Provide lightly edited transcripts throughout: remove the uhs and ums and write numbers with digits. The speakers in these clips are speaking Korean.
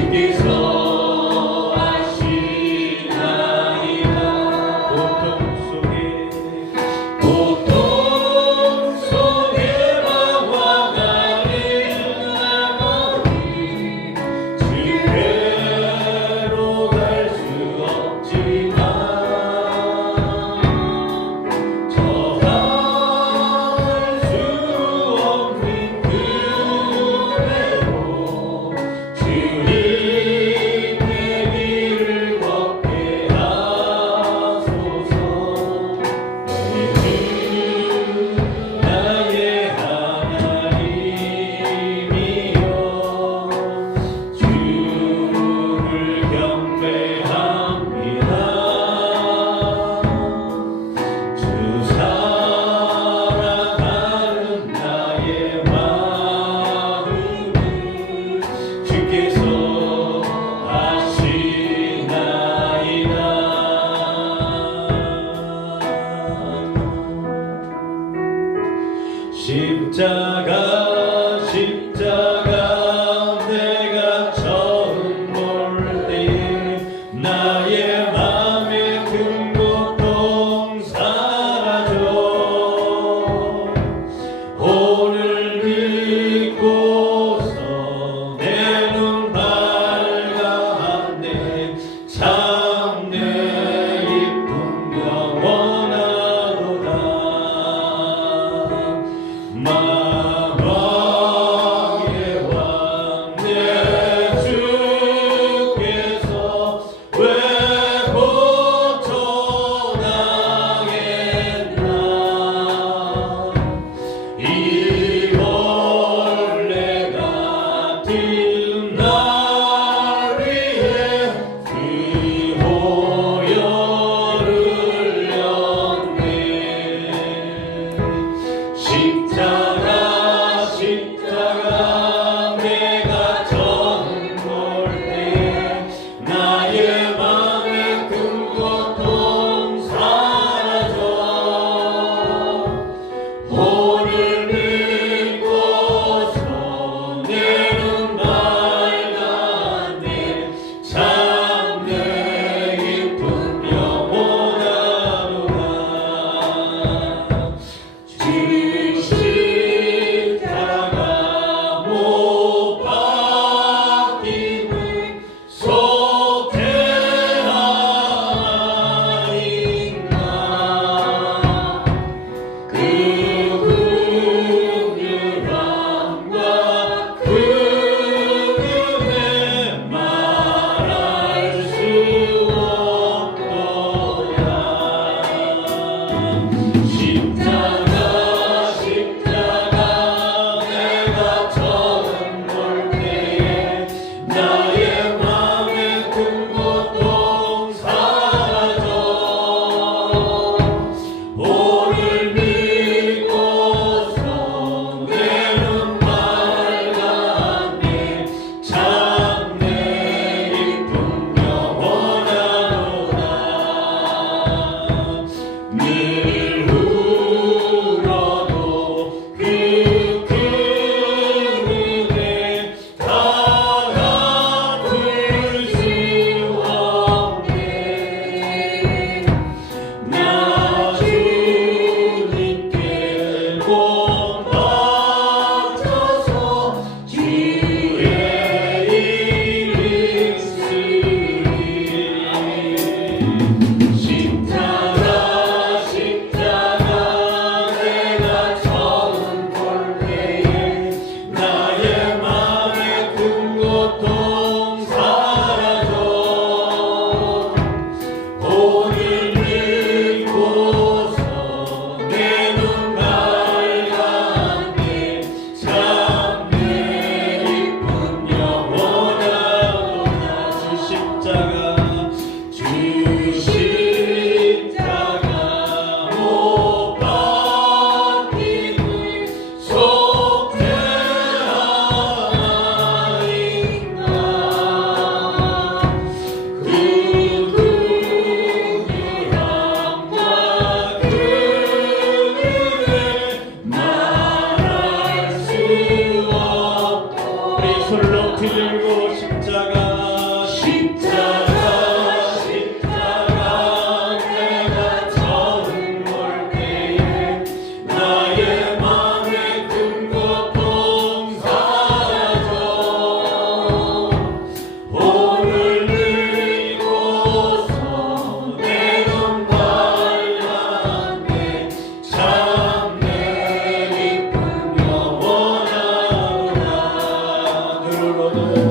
주께서 하시나이다. 고통 속에 방황하는 나머지 집회로 갈 수 없지만 저할 수 없는 그대로 주님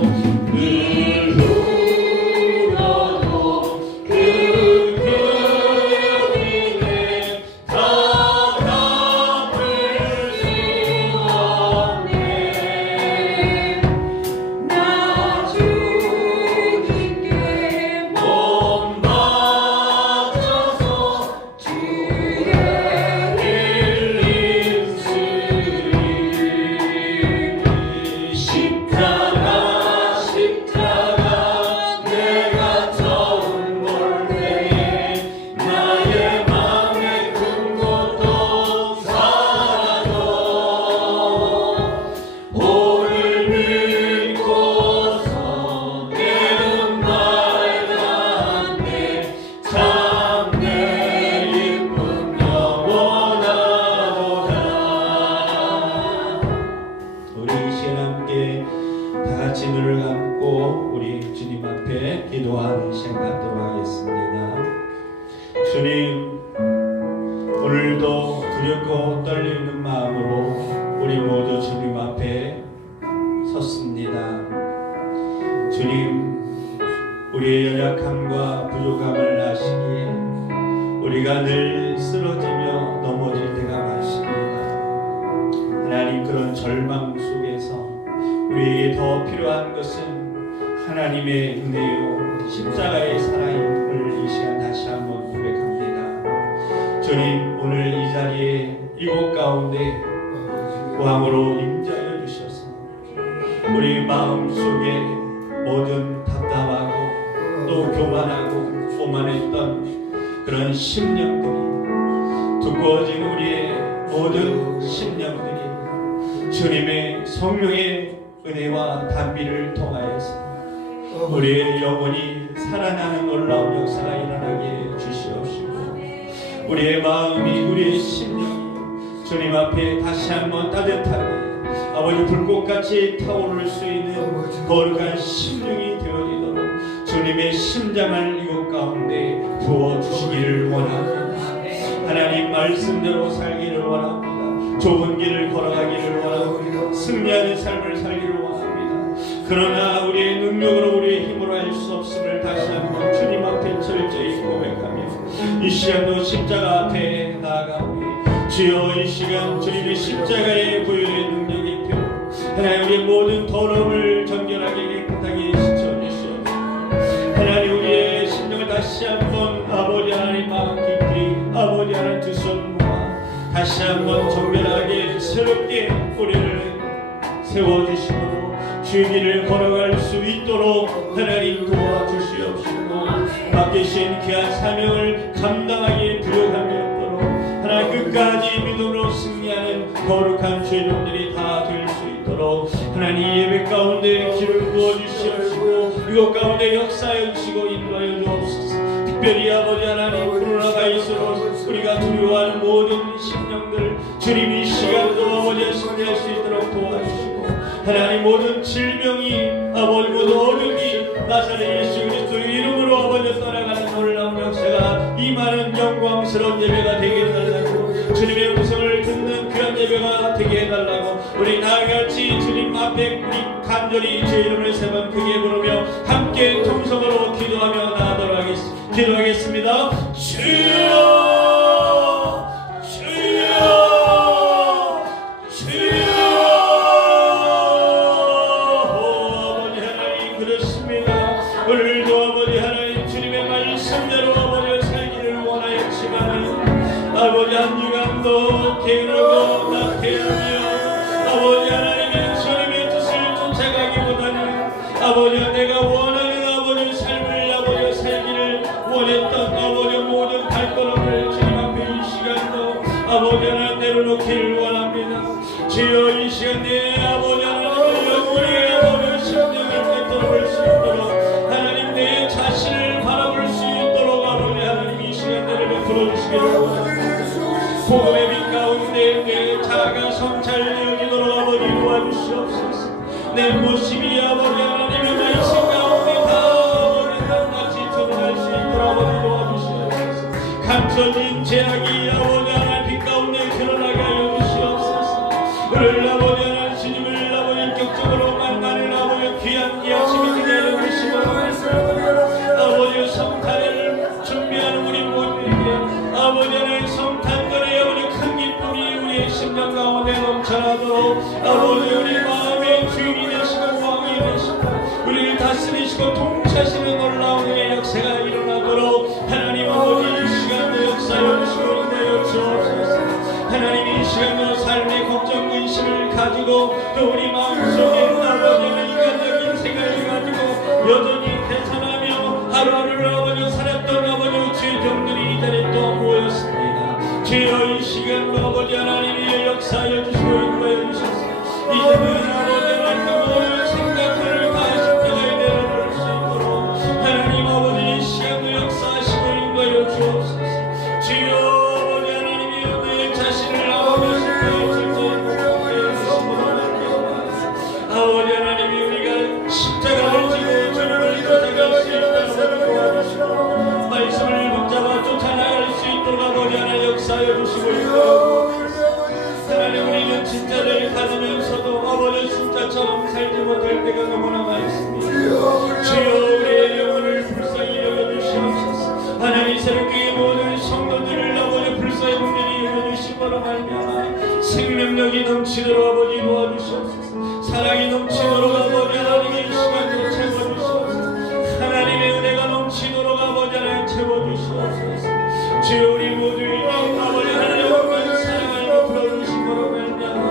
늘 울어도 그 그림에 다 갚을 수 없네. 나 주님께 몸 바쳐서 주의 십자가 내가 처음 볼 때에 나의 맘에 큰 것도 사라져. 오늘 믿고서 내는 말하네. 참 내 이쁜 영원하도다. 우리 이 시간 함께 다 같이 눈을 감고 우리 주님 앞에 기도하는 시간 갖도록 하겠습니다. 주님, 오늘도 두렵고 떨리는 마음으로 우리 모두 주님 앞에 섰습니다. 주님, 우리의 연약함과 부족함을 아시기에 우리가 늘 쓰러지며 넘어질 때가 많습니다. 하나님, 그런 절망 속에서 우리에게 더 필요한 것은 하나님의 은혜요 십자가의 사랑임을 이 시간 다시 한번 고백합니다. 주님, 오늘 이 자리에 이곳 가운데 왕으로 임자여 주셔서 우리 마음속에 모든 답답하고 또 교만하고 오만했던 그런 심령들이, 두꺼워진 우리의 모든 심령들이 주님의 성령의 은혜와 단비를 통하여서 우리의 영혼이 살아나는 놀라운 역사가 일어나게 주시옵시고, 우리의 마음이, 우리의 심령이 주님 앞에 다시 한번 따뜻하게 아버지 불꽃같이 타오를 수 있는 거룩한 심령이 되어지도록 주님의 심장을 이곳 가운데 부어주시기를 원합니다. 하나님 말씀대로 살기를 원합니다. 좁은 길을 걸어가기를 원합니다. 승리하는 삶을 살기를 원합니다. 그러나 우리의 능력으로, 우리의 힘으로 할 수 없음을 다시 한번 주님 앞에 철저히 고백하며 이 시간도 십자가 앞에 나아가오니, 주여 이 시간 주님의 십자가의 보혈의 능력이 되어 하나님 우리의 모든 더러움을 정결하게 깨끗하게 씻어주시옵소서. 하나님 우리의 심령을 다시 한번 아버지 하나님 마음 깊이 아버지 하나님 두 손 모아 다시 한번 정결하게 새롭게 우리를 세워주시고 주의 길을 걸어갈 수 있도록 하나님 도와주시옵시고, 맡기신 귀한 사명을 감당하기에 부족함이 없도록 하나님 끝까지 믿음으로 승리하는 거룩한 죄종들이 다 될 수 있도록 하나님 예배 가운데 길을 부어주시옵시고 이곳 가운데 역사해 주시고 인도하여 주옵소서. 특별히 아버지 하나님 코로나가 있어도 우리가 두려워하는 모든 심령들 주님 이 시간도 아버지 승리할 수 있도록 도와주시고, 하나님 모든 질병이 아버지 모든 어둠이 나사렛 예수 그리스도의 이름으로 아버지 떠나가는 놀라운 역사가 이 많은 영광스러운 예배가 되게 해달라고, 주님의 음성을 듣는 귀한 예배가 되게 해달라고, 우리 나같이 주님 앞에 우리 간절히 제 이름을 세 번 크게 부르며 함께 통성으로 기도하며 나아가도록 기도하겠습니다. 주여 주여 주여. 아버지 하나님 그렇습니다. 오늘도 아버지 하나님 주님의 말씀대로 아버지 살기를 원하였지만 아버지 한 주간도 게으르고 낙태하며 아버지 하나님의 주님의 뜻을 쫓아가기보다는 아버지 내가 원하는 아버지 삶을 아버지 살기를 원했던 아버지 모든 발걸음을 주님 앞에 이 시간도 아버지 하나님 내려놓기를 원합니다. 주여 이 시간 내 아버지 하나님의 영혼의 아버지 심령을 꿰뚫을 수 있도록 하나님 내 자신을 바라볼 수 있도록 아버지 하나님 이 시간 내려 풀어주시기를 원합니다. 복음의 빛 가운데 내 자아가 성찰되어지도록 아버지 도와주시옵소서. 내 모습이 아버지 하나님의 말씀 가운데 다 아버지 같이 드러날 수 있도록 아버지 도와주시옵소서. 감춰진 죄악이 아버지 하나님 빛 가운데 드러나게 하여 주시옵소서. 오늘 아버지 하나님 주님을 아버지 인격적으로 만나는 아버지 귀한 이루시고 통치하시는 놀라운 은혜의 역사가 일어나도록 하나님 아버지 이 시간도 역사여 주시고 인도하여 주옵소서. 하나님 이 시간도 삶의 걱정 근심을 가지고 또 우리 마음속에 아버지는 인간적인 생각을 가지고 여전히 대천하며 하루하루를 아버지 살았던 아버지 주의 종들이 이 자리에 또 모였습니다. 주여 이 시간도 아버지 하나님의 역사여 주시고 인도하여 주셔서 이제는 아버지 하나님 모든 생각들을 다 십자가에 내려놓을 수 있도록 하나님 아버지 이 시간도 역사하시고 인도하여 주옵소서. 주여 아버지 하나님이 내 자신을 아버지 십자가에 질주하여 주시고 아버지 하나님이 우리가 십자가를 지고 주님을 쫓아갈 수 있도록 도와주시고 말씀을 붙잡아 쫓아나갈 수 있도록 아버지 하나님 역사하여 주시고 있고 하나님 우리는 진짜를 가지면서도 아버지 진짜처럼 살지 못할 때가 너무나 많습니다. 주여 우리의 영혼을 불쌍히 여겨주시옵소서. 하나님 새롭게 모든 성도들을 아버지 불쌍히 분별히 여겨주시고로 말미암아 생명력이 넘치도록 아버지 도와주시옵소서. 사랑이 넘치도록 아버지 하나님의 시간도 채워주시옵소서. 하나님의 은혜가 넘치도록 아버지 하나님 채워주시옵소서. 주여 우리 모두에게 아버지 하나님 없는 사랑을 풀어주시고로 말미암아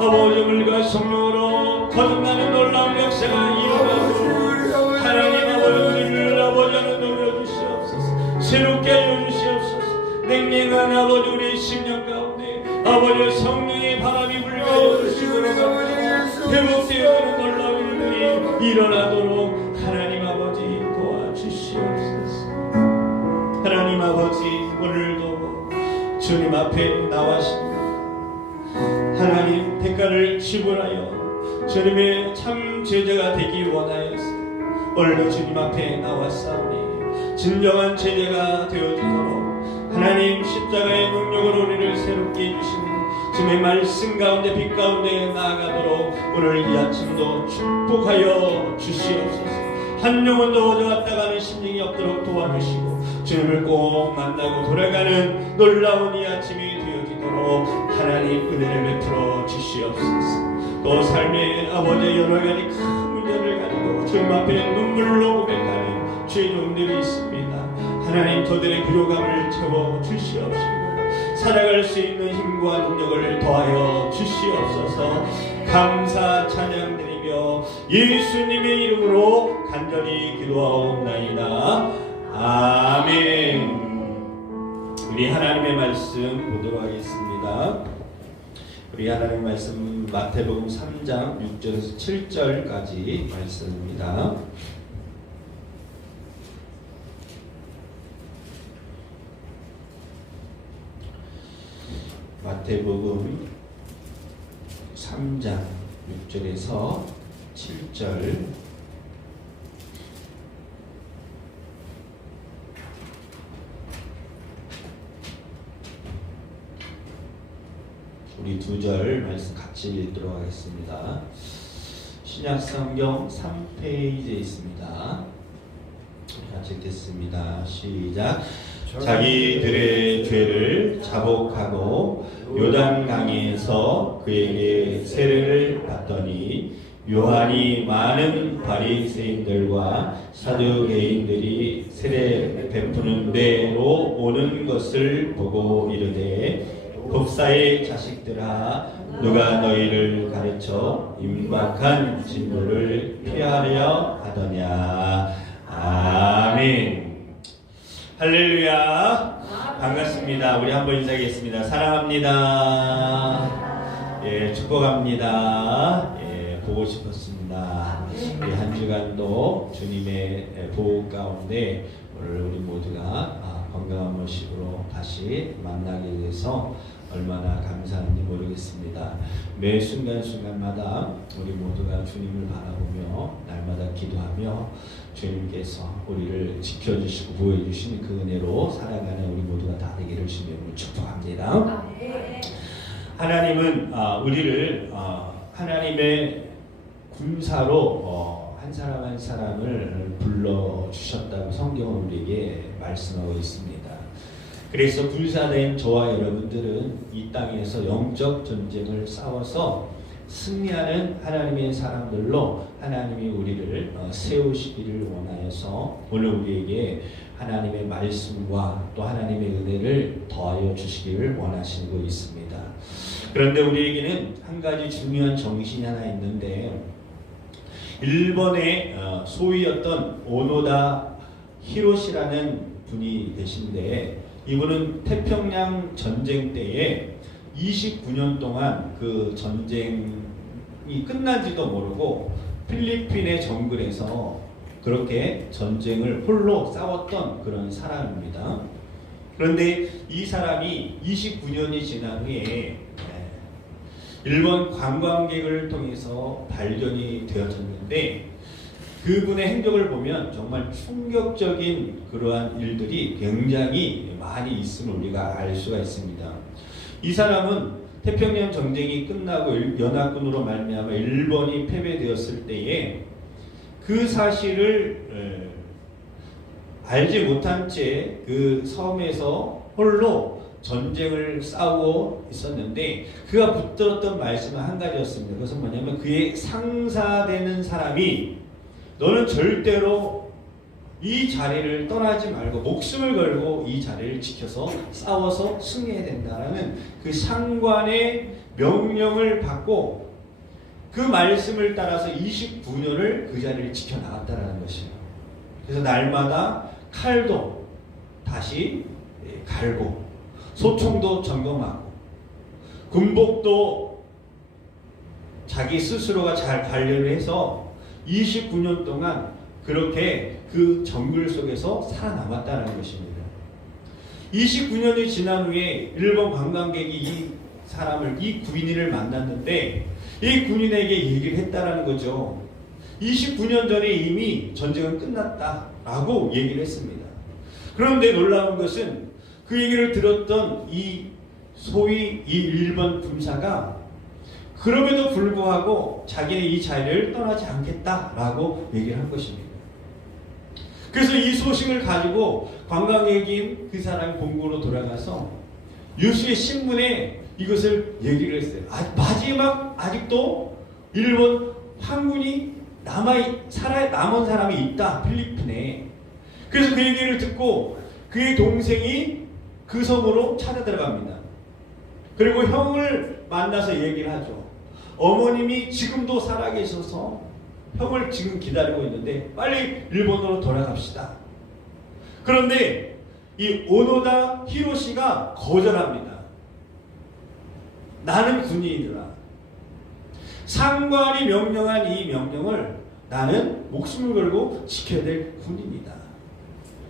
아버지 물과 성령으로 거듭나는 놀라운 역사가 일어나도록 하나님 아버지 우리를 아버지 하나님 놀려주시옵소서. 새롭게 하여 주시옵소서. 냉랭한 아버지 우리의 심령 가운데 아버지 성령의 바람이 불가여 주시고로 말미암아 회복되어지는 놀라운 일들이 일어나도록 하나님 아버지 도와주시옵소서. 하나님 아버지 오늘도 주님 앞에 나와십니다. 하나님 대가를 지불하여 주님의 참 제자가 되기 원하여서 오늘도 주님 앞에 나왔사오니 진정한 제자가 되어주도록 하나님 십자가의 능력으로 우리를 새롭게 해주시는 주님의 말씀 가운데 빛 가운데 나아가도록 오늘 이 아침도 축복하여 주시옵소서. 한 영혼도 어져갔다 가는 심령이 없도록 도와주시고 주님을 꼭 만나고 돌아가는 놀라운 이 아침이 되어지도록 하나님 은혜를 베풀어 주시옵소서. 또 삶의 아버지의 여러 가지 큰 문제를 가지고 주님 앞에 눈물로 고백하는 죄종들이 있습니다. 하나님 저들의 부족함을 채워 주시옵시고 살아갈 수 있는 힘과 능력을 더하여 주시옵소서. 감사 찬양 드리며 예수님의 이름으로 간절히 기도하옵나이다. 아멘. 우리 하나님의 말씀 보도록 하겠습니다. 우리 하나님의 말씀 마태복음 3장 6절에서 7절까지 말씀입니다. 마태복음 3장 6절에서 7절 우리 두 절 말씀 같이 읽도록 하겠습니다. 신약성경 3페이지에 있습니다. 같이 읽겠습니다. 시작. 자기들의 죄를 자복하고 요단강에서 그에게 세례를 받더니 요한이 많은 바리새인들과 사두개인들이 세례 베푸는 데로 오는 것을 보고 이르되 법사의 자식들아 누가 너희를 가르쳐 임박한 진노를 피하려 하더냐. 아멘. 할렐루야. 반갑습니다. 우리 한번 인사하겠습니다. 사랑합니다. 예, 축복합니다. 예, 보고 싶었습니다. 우리 한 주간도 주님의 보호 가운데 오늘 우리 모두가 건강한 모습으로 다시 만나게 돼서 얼마나 감사한지 모르겠습니다. 매 순간순간마다 우리 모두가 주님을 바라보며 날마다 기도하며 주님께서 우리를 지켜주시고 보호해주시는 그 은혜로 살아가는 우리 모두가 다 되기를 주님으로 축복합니다. 하나님은 우리를 하나님의 군사로 한 사람 한 사람을 불러주셨다고 성경은 우리에게 말씀하고 있습니다. 그래서 불사된 저와 여러분들은 이 땅에서 영적 전쟁을 싸워서 승리하는 하나님의 사람들로 하나님이 우리를 세우시기를 원하여서 오늘 우리에게 하나님의 말씀과 또 하나님의 은혜를 더하여 주시기를 원하시고 있습니다. 그런데 우리에게는 한 가지 중요한 정신이 하나 있는데, 일본의 소위 어떤 오노다 히로시라는 분이 계신데, 이분은 태평양 전쟁 때에 29년 동안 그 전쟁이 끝난지도 모르고 필리핀의 정글에서 그렇게 전쟁을 홀로 싸웠던 그런 사람입니다. 그런데 이 사람이 29년이 지난 후에 일본 관광객을 통해서 발견이 되어졌는데, 그분의 행적을 보면 정말 충격적인 그러한 일들이 굉장히 많이 있음을 우리가 알 수가 있습니다. 이 사람은 태평양 전쟁이 끝나고 연합군으로 말미암아 일본이 패배되었을 때에 그 사실을 알지 못한 채 그 섬에서 홀로 전쟁을 싸우고 있었는데, 그가 붙들었던 말씀은 한 가지였습니다. 그것은 뭐냐면 그의 상사되는 사람이 너는 절대로 이 자리를 떠나지 말고 목숨을 걸고 이 자리를 지켜서 싸워서 승리해야 된다라는 그 상관의 명령을 받고 그 말씀을 따라서 29년을 그 자리를 지켜나갔다라는 것이에요. 그래서 날마다 칼도 다시 갈고 소총도 점검하고 군복도 자기 스스로가 잘 관리를 해서 29년 동안 그렇게 그 정글 속에서 살아남았다는 것입니다. 29년이 지난 후에 일본 관광객이 이 군인을 만났는데, 이 군인에게 얘기를 했다라는 거죠. 29년 전에 이미 전쟁은 끝났다라고 얘기를 했습니다. 그런데 놀라운 것은 그 얘기를 들었던 소위 이 일본 군사가 그럼에도 불구하고 자기는 이 자리를 떠나지 않겠다라고 얘기를 한 것입니다. 그래서 이 소식을 가지고 관광객인 그 사람이 본국으로 돌아가서 뉴스의 신문에 이것을 얘기를 했어요. 마지막 아직도 일본 황군이 남은 사람이 있다, 필리핀에. 그래서 그 얘기를 듣고 그의 동생이 그 섬으로 찾아 들어갑니다. 그리고 형을 만나서 얘기를 하죠. 어머님이 지금도 살아계셔서 형을 지금 기다리고 있는데 빨리 일본으로 돌아갑시다. 그런데 이 오노다 히로시가 거절합니다. 나는 군인이라 상관이 명령한 이 명령을 나는 목숨을 걸고 지켜야 될 군인이다.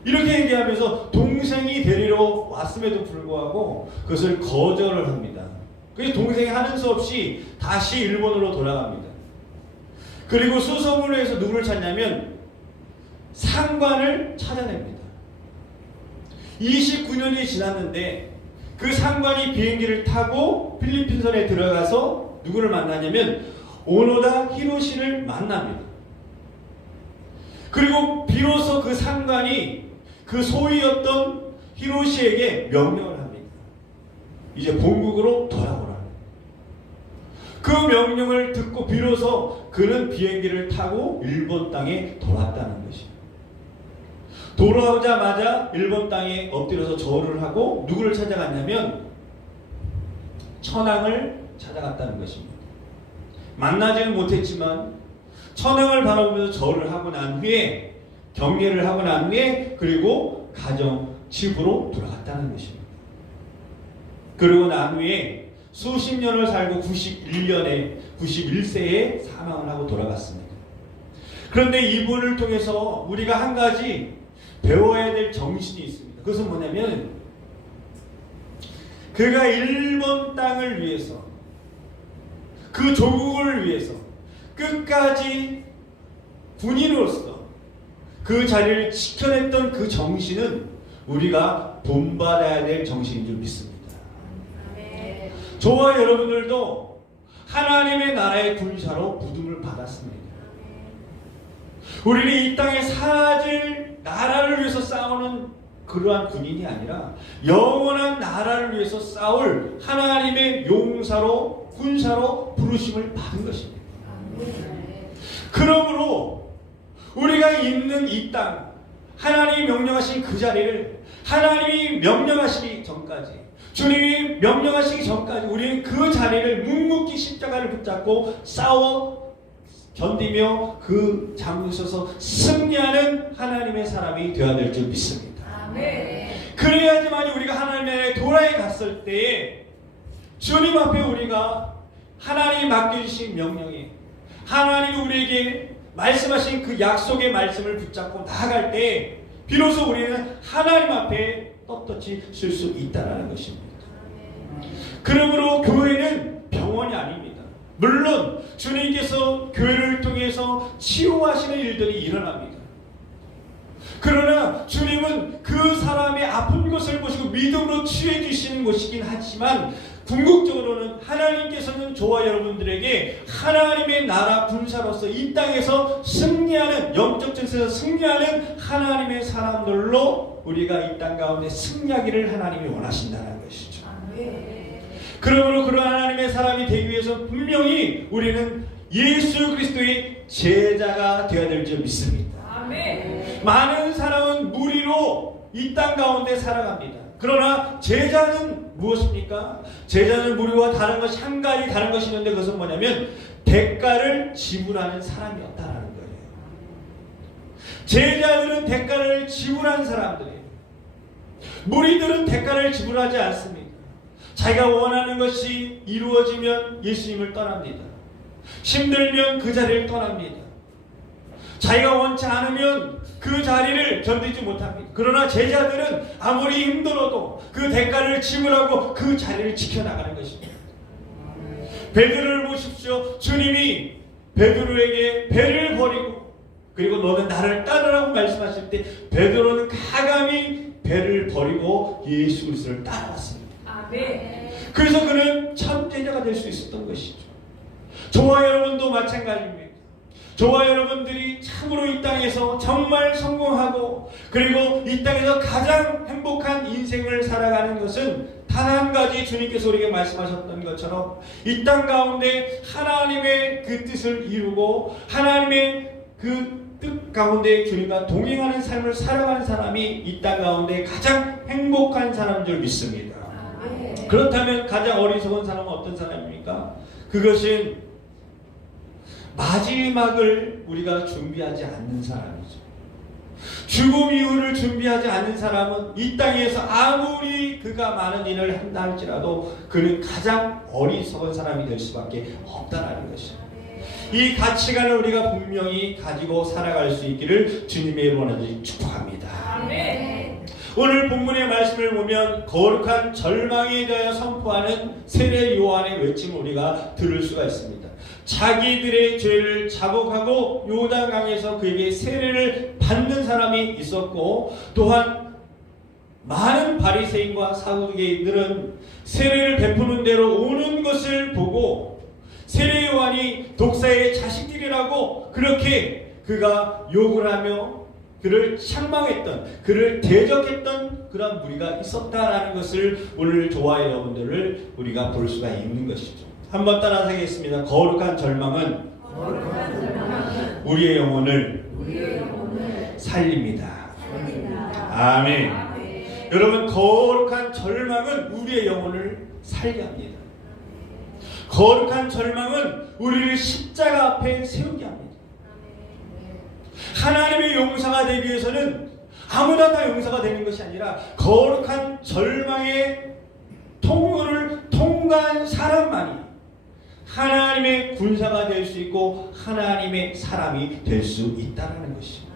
이렇게 얘기하면서 동생이 데리러 왔음에도 불구하고 그것을 거절을 합니다. 그래서 동생이 하는 수 없이 다시 일본으로 돌아갑니다. 그리고 수소문을 해서 누구를 찾냐면 상관을 찾아냅니다. 29년이 지났는데 그 상관이 비행기를 타고 필리핀선에 들어가서 누구를 만나냐면 오노다 히로시를 만납니다. 그리고 비로소 그 상관이 그 소위였던 히로시에게 명령을 합니다. 이제 본국으로 돌아오라. 그 명령을 듣고 비로소 그는 비행기를 타고 일본 땅에 돌아왔다는 것입니다. 돌아오자마자 일본 땅에 엎드려서 절을 하고 누구를 찾아갔냐면 천황을 찾아갔다는 것입니다. 만나지는 못했지만 천황을 바라보면서 절을 하고 난 후에 경례를 하고 난 후에 그리고 가정 집으로 돌아갔다는 것입니다. 그리고 난 후에 수십 년을 살고 91세에 사망을 하고 돌아갔습니다. 그런데 이분을 통해서 우리가 한 가지 배워야 될 정신이 있습니다. 그것은 뭐냐면 그가 일본 땅을 위해서 그 조국을 위해서 끝까지 군인으로서 그 자리를 지켜냈던 그 정신은 우리가 본받아야 될 정신인 줄 믿습니다. 저와 여러분들도 하나님의 나라의 군사로 부름을 받았습니다. 우리는 이 땅에 사라질 나라를 위해서 싸우는 그러한 군인이 아니라 영원한 나라를 위해서 싸울 하나님의 용사로 군사로 부르심을 받은 것입니다. 그러므로 우리가 있는 이 땅, 하나님이 명령하신 그 자리를 하나님이 명령하시기 전까지, 주님이 명령하시기 전까지 우리는 그 자리를 묵묵히 십자가를 붙잡고 싸워 견디며 그 장에 서서 승리하는 하나님의 사람이 되어야 될 줄 믿습니다. 그래야지만 우리가 하나님의 도라에 갔을 때에 주님 앞에 우리가 하나님이 맡겨주신 명령에, 하나님이 우리에게 말씀하신 그 약속의 말씀을 붙잡고 나아갈 때 비로소 우리는 하나님 앞에 떳떳이 설 수 있다는 것입니다. 그러므로 교회는 병원이 아닙니다. 물론 주님께서 교회를 통해서 치유하시는 일들이 일어납니다. 그러나 주님은 그 사람의 아픈 것을 보시고 믿음으로 치유해 주시는 것이긴 하지만 궁극적으로는 하나님께서는 저와 여러분들에게 하나님의 나라 군사로서 이 땅에서 승리하는, 영적 전세에서 승리하는 하나님의 사람들로 우리가 이 땅 가운데 승리하기를 하나님이 원하신다는 것이죠. 그러므로 그런 하나님의 사람이 되기 위해서 분명히 우리는 예수 그리스도의 제자가 되어야 될 줄 믿습니다. 많은 사람은 무리로 이 땅 가운데 살아갑니다. 그러나 제자는 무엇입니까? 제자는 무리와 다른 것이 한 가지 다른 것이 있는데 그것은 뭐냐면 대가를 지불하는 사람이었다라는 거예요. 제자들은 대가를 지불한 사람들이에요. 무리들은 대가를 지불하지 않습니다. 자기가 원하는 것이 이루어지면 예수님을 떠납니다. 힘들면 그 자리를 떠납니다. 자기가 원치 않으면 그 자리를 견디지 못합니다. 그러나 제자들은 아무리 힘들어도 그 대가를 지불하고 그 자리를 지켜나가는 것입니다. 베드로를 보십시오. 주님이 베드로에게 배를 버리고 그리고 너는 나를 따르라고 말씀하실 때 베드로는 가감히 배를 버리고 예수 그리스도를 따라왔습니다. 그래서 그는 참 제자가 될 수 있었던 것이죠. 저와 여러분도 마찬가지입니다. 저와 여러분들이 참으로 이 땅에서 정말 성공하고 그리고 이 땅에서 가장 행복한 인생을 살아가는 것은 단 한 가지, 주님께서 우리에게 말씀하셨던 것처럼 이 땅 가운데 하나님의 그 뜻을 이루고 하나님의 그 뜻 가운데 주님과 동행하는 삶을 살아가는 사람이 이 땅 가운데 가장 행복한 사람인 줄 믿습니다. 그렇다면 가장 어리석은 사람은 어떤 사람입니까? 그것은 마지막을 우리가 준비하지 않는 사람이죠. 죽음 이후를 준비하지 않는 사람은 이 땅에서 아무리 그가 많은 일을 한다 할지라도 그는 가장 어리석은 사람이 될 수밖에 없다는 것입니다. 이 가치관을 우리가 분명히 가지고 살아갈 수 있기를 주님의 이름으로 축복합니다. 오늘 본문의 말씀을 보면 거룩한 절망에 대하여 선포하는 세례 요한의 외침을 우리가 들을 수가 있습니다. 자기들의 죄를 자복하고 요단강에서 그에게 세례를 받는 사람이 있었고 또한 많은 바리새인과 사두개인들은 세례를 베푸는 대로 오는 것을 보고 세례 요한이 독사의 자식들이라고 그렇게 그가 욕을 하며 그를 책망했던, 그를 대적했던 그런 무리가 있었다라는 것을 오늘 저와 여러분들을 우리가 볼 수가 있는 것이죠. 한번 따라서 하겠습니다. 거룩한 절망은 우리의 영혼을 살립니다. 아멘. 여러분, 거룩한 절망은 우리의 영혼을 살게 합니다. 거룩한 절망은 우리를 십자가 앞에 세우게 합니다. 하나님의 용사가 되기 위해서는 아무나 다 용사가 되는 것이 아니라 거룩한 절망의 통로를 통과한 사람만이 하나님의 군사가 될 수 있고 하나님의 사람이 될 수 있다는 것입니다.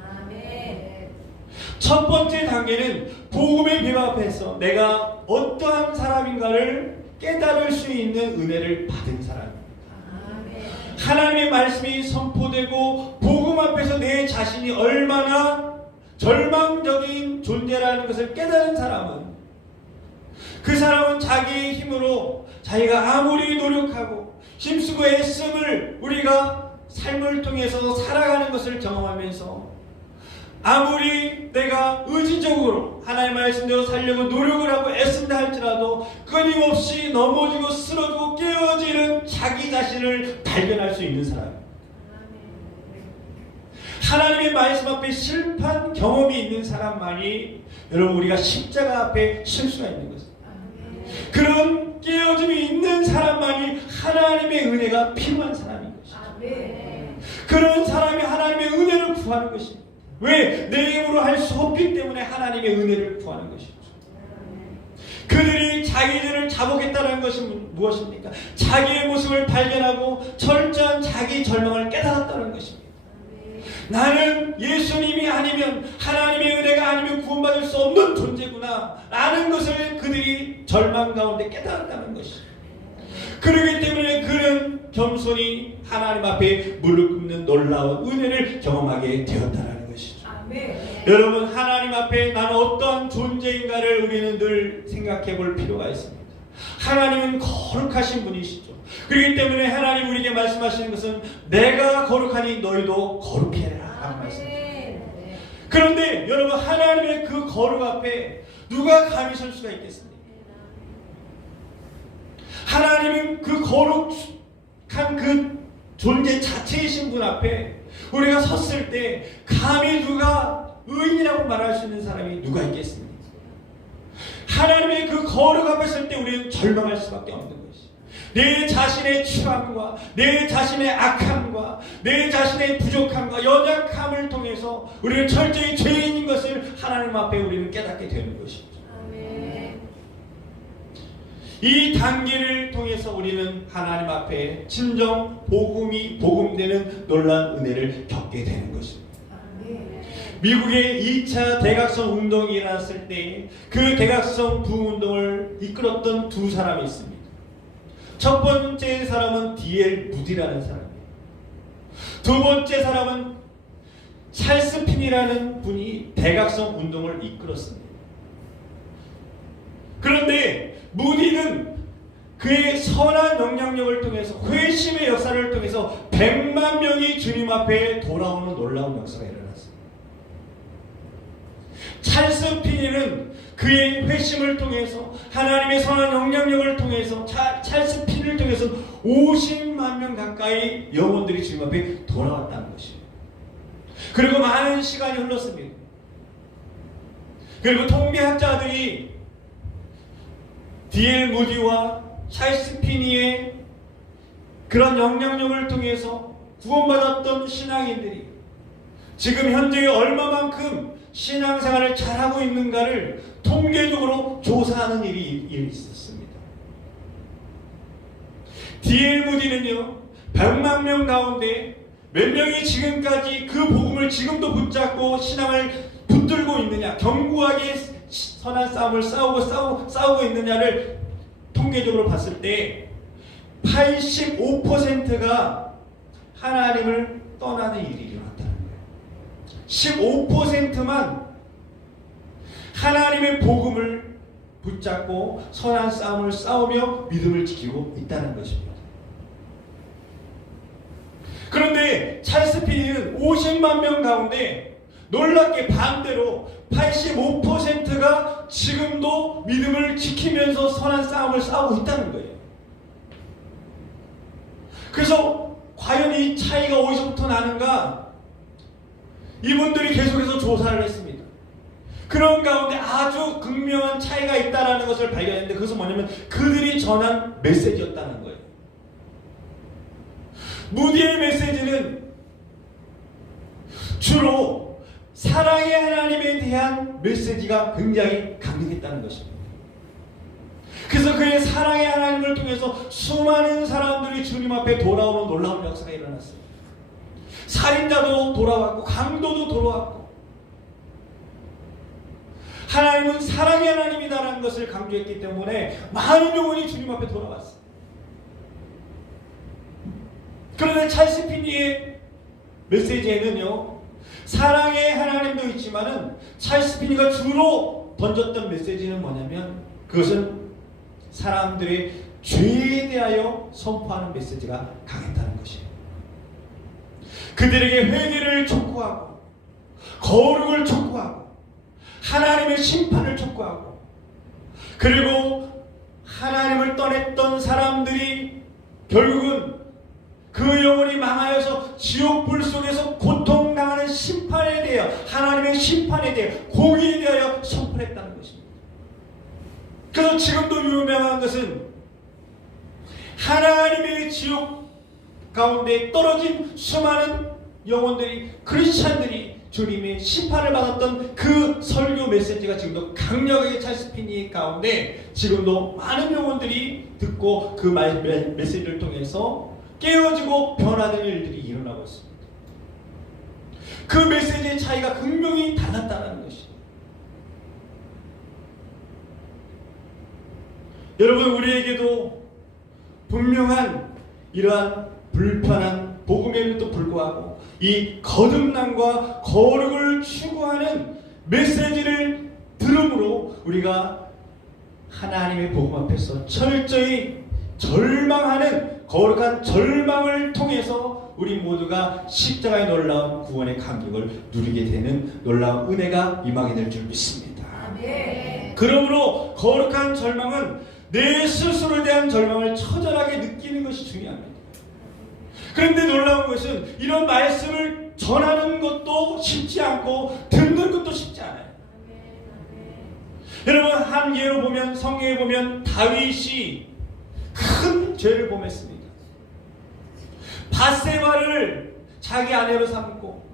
첫 번째 단계는 복음의 비화 앞에서 내가 어떠한 사람인가를 깨달을 수 있는 은혜를 받은 사람입니다. 하나님의 말씀이 선포되고 복음 앞에서 내 자신이 얼마나 절망적인 존재라는 것을 깨달은 사람은 그 사람은 자기의 힘으로 자기가 아무리 노력하고 힘쓰고 애씀을 우리가 삶을 통해서 살아가는 것을 경험하면서 아무리 내가 의지적으로 하나님의 말씀대로 살려고 노력을 하고 애쓴다 할지라도 끊임없이 넘어지고 쓰러지고 깨어지는 자기 자신을 발견할 수 있는 사람, 하나님의 말씀 앞에 실패한 경험이 있는 사람만이 여러분 우리가 십자가 앞에 설 수가 있는 것입니다. 그런 깨어짐이 있는 사람만이 하나님의 은혜가 필요한 사람인 것입니다. 그런 사람이 하나님의 은혜를 구하는 것입니다. 왜? 내 힘으로 할 수 없기 때문에 하나님의 은혜를 구하는 것이죠. 그들이 자기들을 자복했다는 것이 무엇입니까? 자기의 모습을 발견하고 철저한 자기 절망을 깨달았다는 것입니다. 나는 예수님이 아니면, 하나님의 은혜가 아니면 구원받을 수 없는 존재구나 라는 것을 그들이 절망 가운데 깨달았다는 것이죠. 그렇기 때문에 그는 겸손히 하나님 앞에 무릎 꿇는 놀라운 은혜를 경험하게 되었다는 것이죠. 여러분, 하나님 앞에 나는 어떠한 존재인가를 우리는 늘 생각해 볼 필요가 있습니다. 하나님은 거룩하신 분이시죠. 그렇기 때문에 하나님 우리에게 말씀하시는 것은 내가 거룩하니 너희도 거룩해라 하는 말씀입니다. 그런데 여러분, 하나님의 그 거룩 앞에 누가 감히 설 수가 있겠습니까? 하나님은 그 거룩한 그 존재 자체이신 분 앞에 우리가 섰을 때 감히 누가 의인이라고 말할 수 있는 사람이 누가 있겠습니까? 하나님의 그 거룩 앞에 설 때 우리는 절망할 수밖에 없는 것이, 내 자신의 추함과 내 자신의 악함과 내 자신의 부족함과 연약함을 통해서 우리는 철저히 죄인인 것을 하나님 앞에 우리는 깨닫게 되는 것입니다. 이 단계를 통해서 우리는 하나님 앞에 진정 복음되는 놀라운 은혜를 겪게 되는 것입니다. 미국의 2차 대각성 운동이 일어났을 때 그 대각성 부운동을 이끌었던 두 사람이 있습니다. 첫 번째 사람은 D.L. 무디라는 사람이에요. 두 번째 사람은 찰스 핀이라는 분이 대각성 운동을 이끌었습니다. 그런데 무디는 그의 선한 영향력을 통해서, 회심의 역사를 통해서 100만 명이 주님 앞에 돌아오는 놀라운 역사가 일어났습니다. 찰스 핀이는 그의 회심을 통해서, 하나님의 선한 영향력을 통해서, 찰스 핀을 통해서 50만 명 가까이 영혼들이 주님 앞에 돌아왔다는 것이에요. 그리고 많은 시간이 흘렀습니다. 그리고 통계학자들이 D.L. 무디와 찰스 피니의 그런 영향력을 통해서 구원받았던 신앙인들이 지금 현재 얼마만큼 신앙생활을 잘하고 있는가를 통계적으로 조사하는 일이 있었습니다. D.L. 무디는요, 100만 명 가운데 몇 명이 지금까지 그 복음을 지금도 붙잡고 신앙을 붙들고 있느냐, 견고하게 선한 싸움을 싸우고 있느냐를 통계적으로 봤을 때 85%가 하나님을 떠나는 일이 일어났다는 거예요. 15%만 하나님의 복음을 붙잡고 선한 싸움을 싸우며 믿음을 지키고 있다는 것입니다. 그런데 찰스 피니는 50만 명 가운데 놀랍게 반대로 85%가 지금도 믿음을 지키면서 선한 싸움을 싸우고 있다는 거예요. 그래서 과연 이 차이가 어디서부터 나는가? 이분들이 계속해서 조사를 했습니다. 그런 가운데 아주 극명한 차이가 있다는 것을 발견했는데, 그것은 뭐냐면 그들이 전한 메시지였다는 거예요. 무디의 메시지는 주로 사랑의 하나님에 대한 메시지가 굉장히 강력했다는 것입니다. 그래서 그의 사랑의 하나님을 통해서 수많은 사람들이 주님 앞에 돌아오는 놀라운 역사가 일어났어요. 살인자도 돌아왔고 강도도 돌아왔고, 하나님은 사랑의 하나님이다라는 것을 강조했기 때문에 많은 영혼이 주님 앞에 돌아왔어요. 그런데 찰스 피니의 메시지에는요, 사랑의 하나님도 있지만은 찰스 피니가 주로 던졌던 메시지는 뭐냐면, 그것은 사람들의 죄에 대하여 선포하는 메시지가 강했다는 것이에요. 그들에게 회개를 촉구하고 거룩을 촉구하고 하나님의 심판을 촉구하고, 그리고 하나님을 떠났던 사람들이 결국은 그 영혼이 망하여서 지옥불 속에서 고통당하는 심판에 대하여, 하나님의 심판에 대하여, 공의에 대하여 선포했다는 것입니다. 그래서 지금도 유명한 것은 하나님의 지옥 가운데 떨어진 수많은 영혼들이, 크리스찬들이 주님의 심판을 받았던 그 설교 메시지가 지금도 강력하게 찰스 피니 가운데 지금도 많은 영혼들이 듣고 그 메시지를 통해서 깨어지고 변화되는 일들이 일어나고 있습니다. 그 메시지의 차이가 극명히 달랐다는 것입니다. 여러분, 우리에게도 분명한 이러한 불편한 복음에도 불구하고 이 거듭남과 거룩을 추구하는 메시지를 들음으로 우리가 하나님의 복음 앞에서 철저히 절망하는 거룩한 절망을 통해서 우리 모두가 십자가의 놀라운 구원의 감격을 누리게 되는 놀라운 은혜가 임하게 될 줄 믿습니다. 그러므로 거룩한 절망은 내 스스로에 대한 절망을 처절하게 느끼는 것이 중요합니다. 그런데 놀라운 것은 이런 말씀을 전하는 것도 쉽지 않고 듣는 것도 쉽지 않아요. 여러분, 한 예로 보면, 성경에 보면 다윗이 큰 죄를 범했습니다. 밧세바를 자기 아내로 삼고,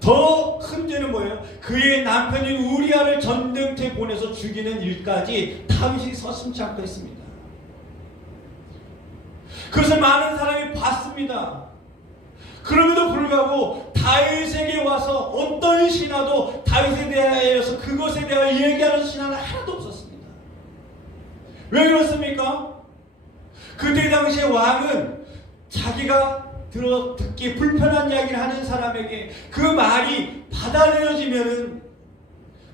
더 큰 죄는 뭐예요? 그의 남편인 우리아를 전쟁터에 보내서 죽이는 일까지 다윗이 서슴지 않고 했습니다. 그것을 많은 사람이 봤습니다. 그럼에도 불구하고 다윗에게 와서 어떤 신하도 다윗에 대하여서 그것에 대하여 얘기하는 신하는 하나도 없었습니다. 왜 그렇습니까? 그때 당시에 왕은 자기가 듣기 불편한 이야기를 하는 사람에게 그 말이 받아들여지면은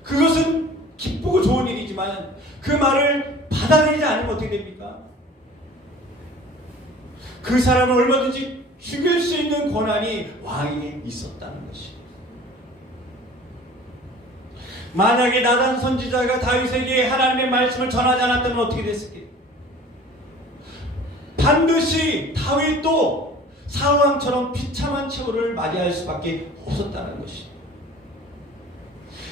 그것은 기쁘고 좋은 일이지만 그 말을 받아들이지 않으면 어떻게 됩니까? 그 사람을 얼마든지 죽일 수 있는 권한이 왕에게 있었다는 것입니다. 만약에 나단 선지자가 다윗에게 하나님의 말씀을 전하지 않았다면 어떻게 됐을까요? 반드시 다윗도 사울왕처럼 비참한 최후를 맞이할 수밖에 없었다는 것입니다.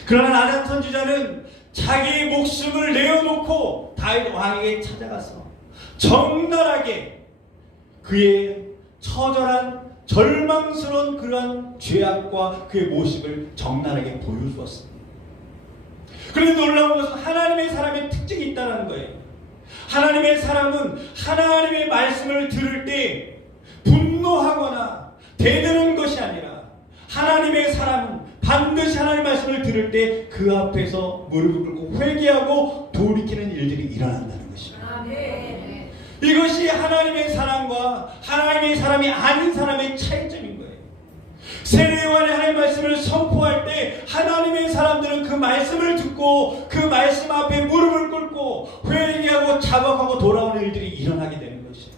그러나 나단 선지자는 자기 목숨을 내어놓고 다윗 왕에게 찾아가서 적나라하게 그의 처절한 절망스러운 그러한 죄악과 그의 모습을 적나라하게 보여주었습니다. 그런데 놀라운 것은 하나님의 사람의 특징이 있다는 거예요. 하나님의 사람은 하나님의 말씀을 들을 때 분노하거나 대드는 것이 아니라, 하나님의 사람은 반드시 하나님의 말씀을 들을 때 그 앞에서 무릎을 꿇고 회개하고 돌이키는 일들이 일어난다는 것입니다. 아멘. 이것이 하나님의 사람과 하나님의 사람이 아닌 사람의 차이점인 거예요. 세례요한의 하나님의 말씀을 선포할 때 하나님의 사람들은 그 말씀을 듣고 그 말씀 앞에 무릎을 꿇고 회개하고 자복하고 돌아오는 일들이 일어나게 되는 것이에요.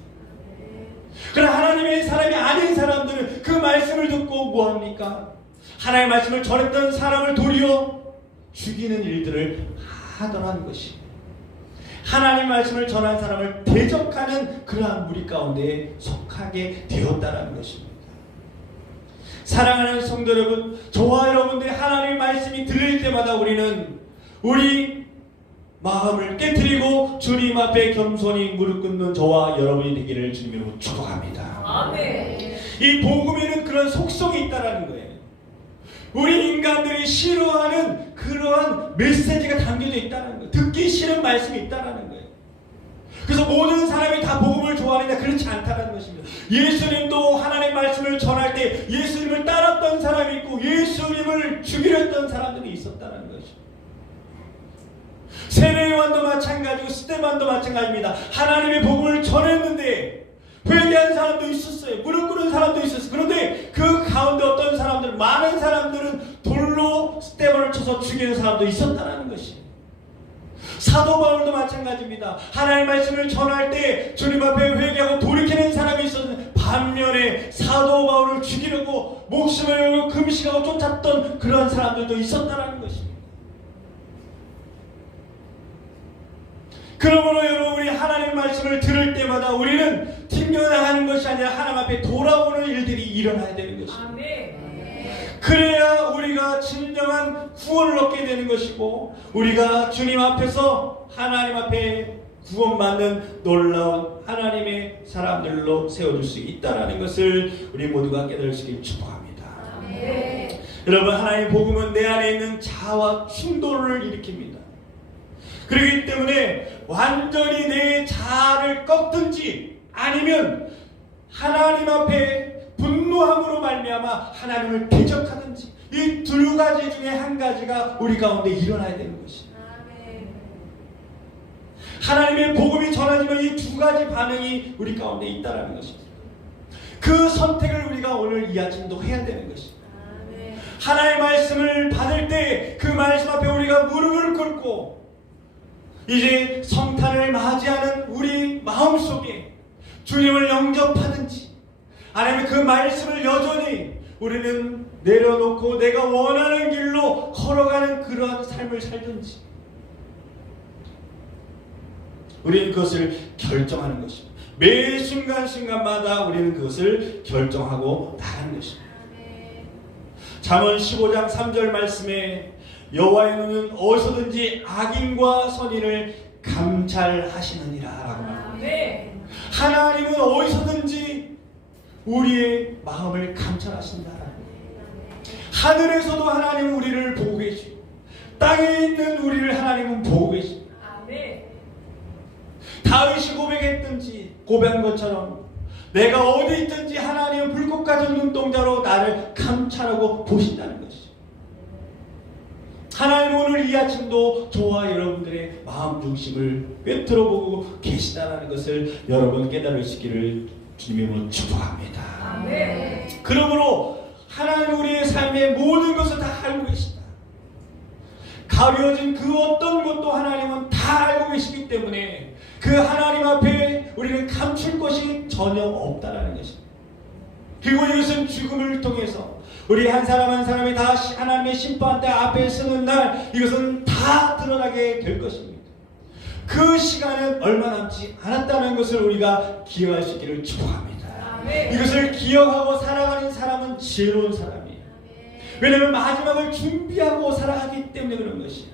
그러나 하나님의 사람이 아닌 사람들은 그 말씀을 듣고 뭐합니까? 하나님의 말씀을 전했던 사람을 도리어 죽이는 일들을 하더라는 것이에요. 하나님 말씀을 전한 사람을 대적하는 그러한 무리 가운데 속하게 되었다는 것입니다. 사랑하는 성도 여러분, 저와 여러분들이 하나님의 말씀이 들릴 때마다 우리는 우리 마음을 깨트리고 주님 앞에 겸손히 무릎 꿇는 저와 여러분이 되기를 주님으로 축복합니다. 아멘. 이 복음에는 그런 속성이 있다는 거예요. 우리 인간들이 싫어하는 그러한 메시지가 담겨져 있다는 거예요. 듣기 싫은 말씀이 있다는 거예요. 그래서 모든 사람이 다 복음을 좋아하는데 그렇지 않다는 것입니다. 예수님도 하나님의 말씀을 전할 때 예수님을 따랐던 사람이 있고 예수님을 죽이려 했던 사람들이 있었다는 것입니다. 세례요한도 마찬가지고 스데반도 마찬가지입니다. 하나님의 복음을 전했는데 회개한 사람도 있었어요. 무릎 꿇은 사람도 있었어요. 그런데 그 가운데 어떤 사람들, 많은 사람들은 돌로 스데반을 쳐서 죽이는 사람도 있었다는 것이에요. 사도 바울도 마찬가지입니다. 하나님의 말씀을 전할 때 주님 앞에 회개하고 돌이키는 사람이 있었는데 반면에 사도 바울을 죽이려고 목숨을 걸고 금식하고 쫓았던 그러한 사람들도 있었다는 것입니다. 그러므로 여러분, 우리 하나님 말씀을 들을 때마다 우리는 튕겨나가는 것이 아니라 하나님 앞에 돌아오는 일들이 일어나야 되는 것입니다. 그래야 우리가 진정한 구원을 얻게 되는 것이고, 우리가 주님 앞에서 하나님 앞에 구원받는 놀라운 하나님의 사람들로 세워줄 수 있다는 것을 우리 모두가 깨달을 수 있기를 축복합니다. 여러분, 하나님의 복음은 내 안에 있는 자아와 충돌을 일으킵니다. 그렇기 때문에 완전히 내 자아를 꺾든지 아니면 하나님 앞에 분노함으로 말미암아 하나님을 대적하든지, 이 두 가지 중에 한 가지가 우리 가운데 일어나야 되는 것입니다. 하나님의 복음이 전하지만 이 두 가지 반응이 우리 가운데 있다는 것입니다. 그 선택을 우리가 오늘 이 아침도 해야 되는 것입니다. 하나님의 말씀을 받을 때 그 말씀 앞에 우리가 무릎을 꿇고 이제 성탄을 맞이하는 우리 마음속에 주님을 영접하든지 아니면 그 말씀을 여전히 우리는 내려놓고 내가 원하는 길로 걸어가는 그러한 삶을 살든지, 우리는 그것을 결정하는 것입니다. 매 순간순간마다 우리는 그것을 결정하고 나가는 것입니다. 잠언 15장 3절 말씀에 여호와의 눈은 어디서든지 악인과 선인을 감찰하시느니라 라고 말합니다. 하나님은 어디서든지 우리의 마음을 감찰하신다. 하늘에서도 하나님은 우리를 보고 계시고 땅에 있는 우리를 하나님은 보고 계십니다. 다윗이 고백한 것처럼 내가 어디 있든지 하나님은 불꽃 같은 눈동자로 나를 감찰하고 보신다는 것이죠. 하나님 오늘 이 아침도 저와 여러분들의 마음 중심을 꿰뚫어 보고 계시다는 것을 여러분 깨달을 수 있기를 주님으로 축복합니다. 그러므로 하나님 우리의 삶의 모든 것을 다 알고 계시다. 가려진 그 어떤 것도 하나님은 다 알고 계시기 때문에 그 하나님 앞에 우리는 감출 것이 전혀 없다라는 것입니다. 그리고 이것은 죽음을 통해서 우리 한 사람 한 사람이 다 하나님의 심판대 앞에 서는 날 이것은 다 드러나게 될 것입니다. 그 시간은 얼마 남지 않았다는 것을 우리가 기억할 수 있기를 축복합니다. 이것을 기억하고 살아가는 사람은 지혜로운 사람이에요. 왜냐하면 마지막을 준비하고 살아가기 때문에 그런 것이에요.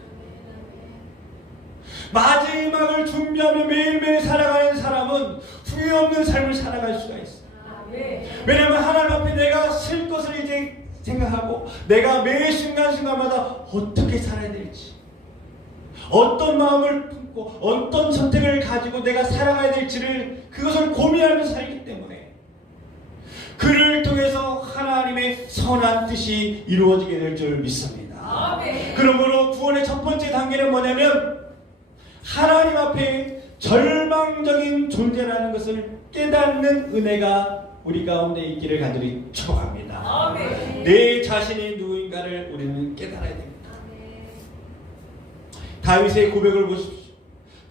마지막을 준비하며 매일매일 살아가는 사람은 후회 없는 삶을 살아갈 수가 있어요. 왜냐하면 하나님 앞에 내가 쓸 것을 이제 생각하고 내가 매 순간순간마다 어떻게 살아야 될지, 어떤 마음을 품고 어떤 선택을 가지고 내가 살아가야 될지를 그것을 고민하면서 살기 때문에 그를 통해서 하나님의 선한 뜻이 이루어지게 될 줄 믿습니다. 그러므로 구원의 첫 번째 단계는 뭐냐면 하나님 앞에 절망적인 존재라는 것을 깨닫는 은혜가 우리 가운데 있기를 간절히 축복합니다. 내 자신이 누구인가를 우리는 깨달아야 됩니다. 다윗의 고백을 보십시오.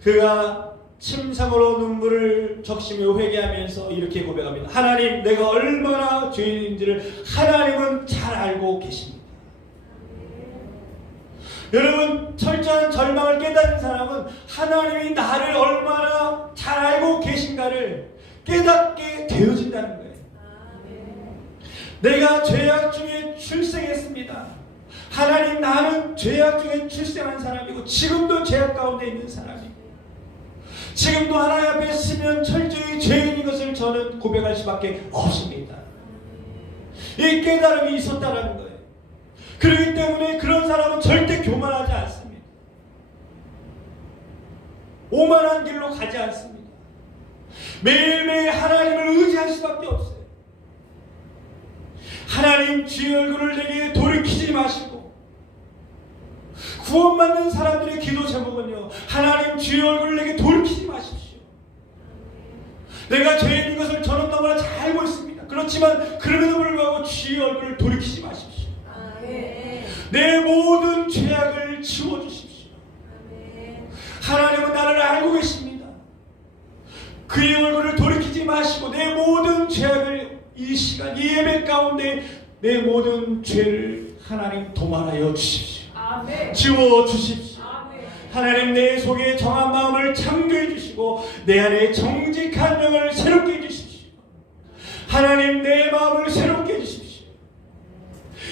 그가 침상으로 눈물을 적시며 회개하면서 이렇게 고백합니다. 하나님, 내가 얼마나 죄인인지를 하나님은 잘 알고 계십니다. 여러분, 철저한 절망을 깨닫는 사람은 하나님이 나를 얼마나 잘 알고 계신가를 깨닫게 되어진다는 거예요. 내가 죄악 중에 출생했습니다. 하나님, 나는 죄악 중에 출생한 사람이고 지금도 죄악 가운데 있는 사람이고 지금도 하나님 앞에 서면 철저히 죄인인 것을 저는 고백할 수밖에 없습니다. 이 깨달음이 있었다는 거예요. 그렇기 때문에 그런 사람은 절대 교만하지 않습니다. 오만한 길로 가지 않습니다. 매일매일 하나님을 의지할 수밖에 없어요. 하나님, 주의 얼굴을 내게 돌이키지 마시고, 구원받는 사람들의 기도 제목은요, 하나님, 주의 얼굴을 내게 돌이키지 마십시오. 내가 죄인인 것을 저는 너무나 잘 알고 있습니다. 그렇지만 그럼에도 불구하고 주의 얼굴을 돌이키지 마십시오. 내 모든 죄악을 지워주십시오. 하나님은 나를 알고 계십니다. 그의 얼굴을 돌이키지 마시고 내 모든 죄악을 이 시간 이 예배 가운데 내 모든 죄를 하나님 도말하여 주십시오. 아멘. 지워 주십시오. 아멘. 하나님 내 속에 정한 마음을 창조해 주시고 내 안에 정직한 영을 새롭게 해 주십시오. 하나님 내 마음을 새롭게 해 주십시오.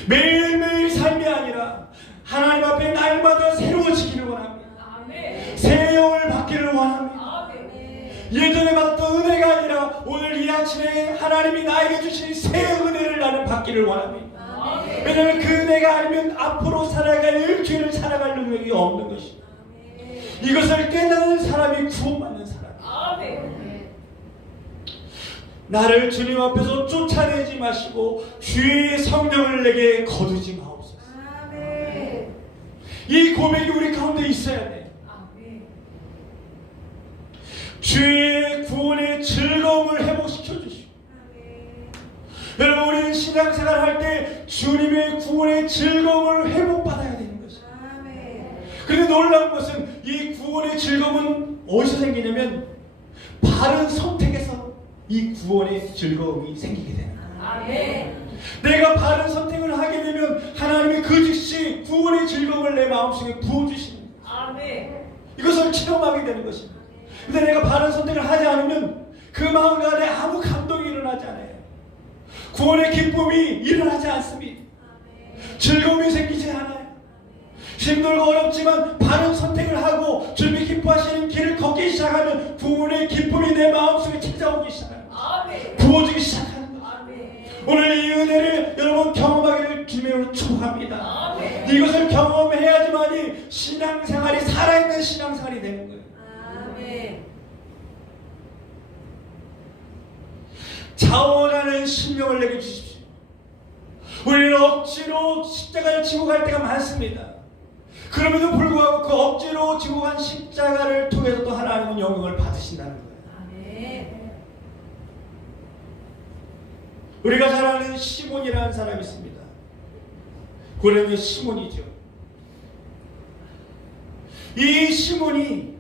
매일매일 삶이 아니라 하나님 앞에 날마다 새로워지기를 원합니다. 아멘. 새 영을 받기를 원합니다. 아멘. 예전에 받았던 은혜가 아니라 오늘 이 아침에 하나님이 나에게 주신 새 은혜를 나는 받기를 원합니다. 아멘. 왜냐하면 그 은혜가 아니면 앞으로 살아갈 일주일을 살아갈 능력이 없는 것입니다. 이것을 깨닫는 사람이 구원받는 사람입니다. 아멘. 나를 주님 앞에서 쫓아내지 마시고 주의 성령을 내게 거두지 마옵소서. 아멘. 이 고백이 우리 가운데 있어야 돼. 아멘. 주의 구원의 즐거움을 회복시켜 주시고 여러분 우리는 신앙생활 할 때 주님의 구원의 즐거움을 회복받아야 되는 것이에요. 그런데 놀라운 것은 이 구원의 즐거움은 어디서 생기냐면 바른 선택에서 이 구원의 즐거움이 생기게 되는 거예요. 아멘. 내가 바른 선택을 하게 되면 하나님이 그 즉시 구원의 즐거움을 내 마음속에 부어주시는 거예요. 아멘. 이것을 체험하게 되는 것입니다. 근데 내가 바른 선택을 하지 않으면 그 마음 안에 아무 감동이 일어나지 않아요. 구원의 기쁨이 일어나지 않습니다. 즐거움이 생기지 않아요. 힘들고 어렵지만 바른 선택을 하고 주님이 기뻐하시는 길을 걷기 시작하면 구원의 기쁨이 내 마음속에 찾아오기 시작합니다. 아멘. 부어지기 시작하는 거예요. 아멘. 오늘 이 은혜를 여러분 경험하기를 주님으로 축복합니다. 아멘. 이것을 경험해야지만이 신앙생활이 살아있는 신앙생활이 되는 거예요. 아멘. 자원하는 심령을 내게 주십시오. 우리는 억지로 십자가를 지고 갈 때가 많습니다. 그럼에도 불구하고 그 억지로 지고 간 십자가를 통해서 또 하나님은 영광을 받으신다는 거예요. 아멘. 우리가 잘 아는 시몬이라는 사람이 있습니다. 고레의 시몬이죠. 이 시몬이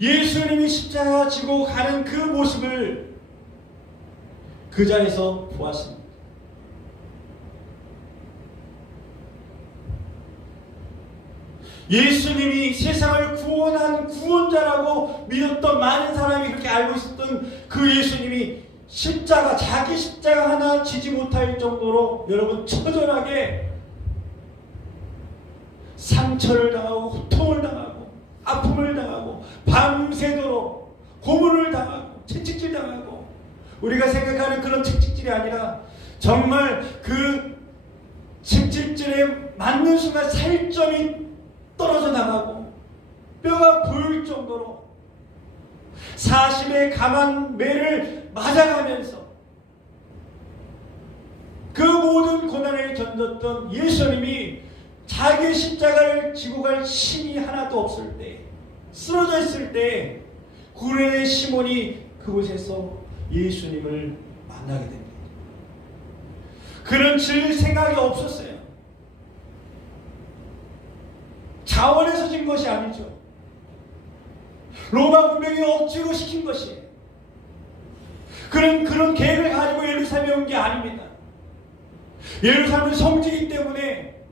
예수님이 십자가 지고 가는 그 모습을 그 자리에서 보았습니다. 예수님이 세상을 구원한 구원자라고 믿었던 많은 사람이 그렇게 알고 있었던 그 예수님이 십자가, 자기 십자가 하나 지지 못할 정도로 여러분 처절하게 상처를 당하고 고통을 당하고 아픔을 당하고 밤새도록 고문을 당하고 채찍질 당하고 우리가 생각하는 그런 채찍질이 아니라 정말 그 채찍질에 맞는 순간 살점이 떨어져 나가고 뼈가 보일 정도로 40의 감한 매를 맞아가면서 그 모든 고난을 견뎠던 예수님이 자기 십자가를 지고 갈 힘이 하나도 없을 때 쓰러져 있을 때 구레네 시몬이 그곳에서 예수님을 만나게 됩니다. 그는 질 생각이 없었어요. 자원에서 진 것이 아니죠. 로마 군병이 억지로 시킨 것이에요. 그는 그런 계획을 가지고 예루살렘에 온 게 아닙니다. 예루살렘은 성지이기 때문에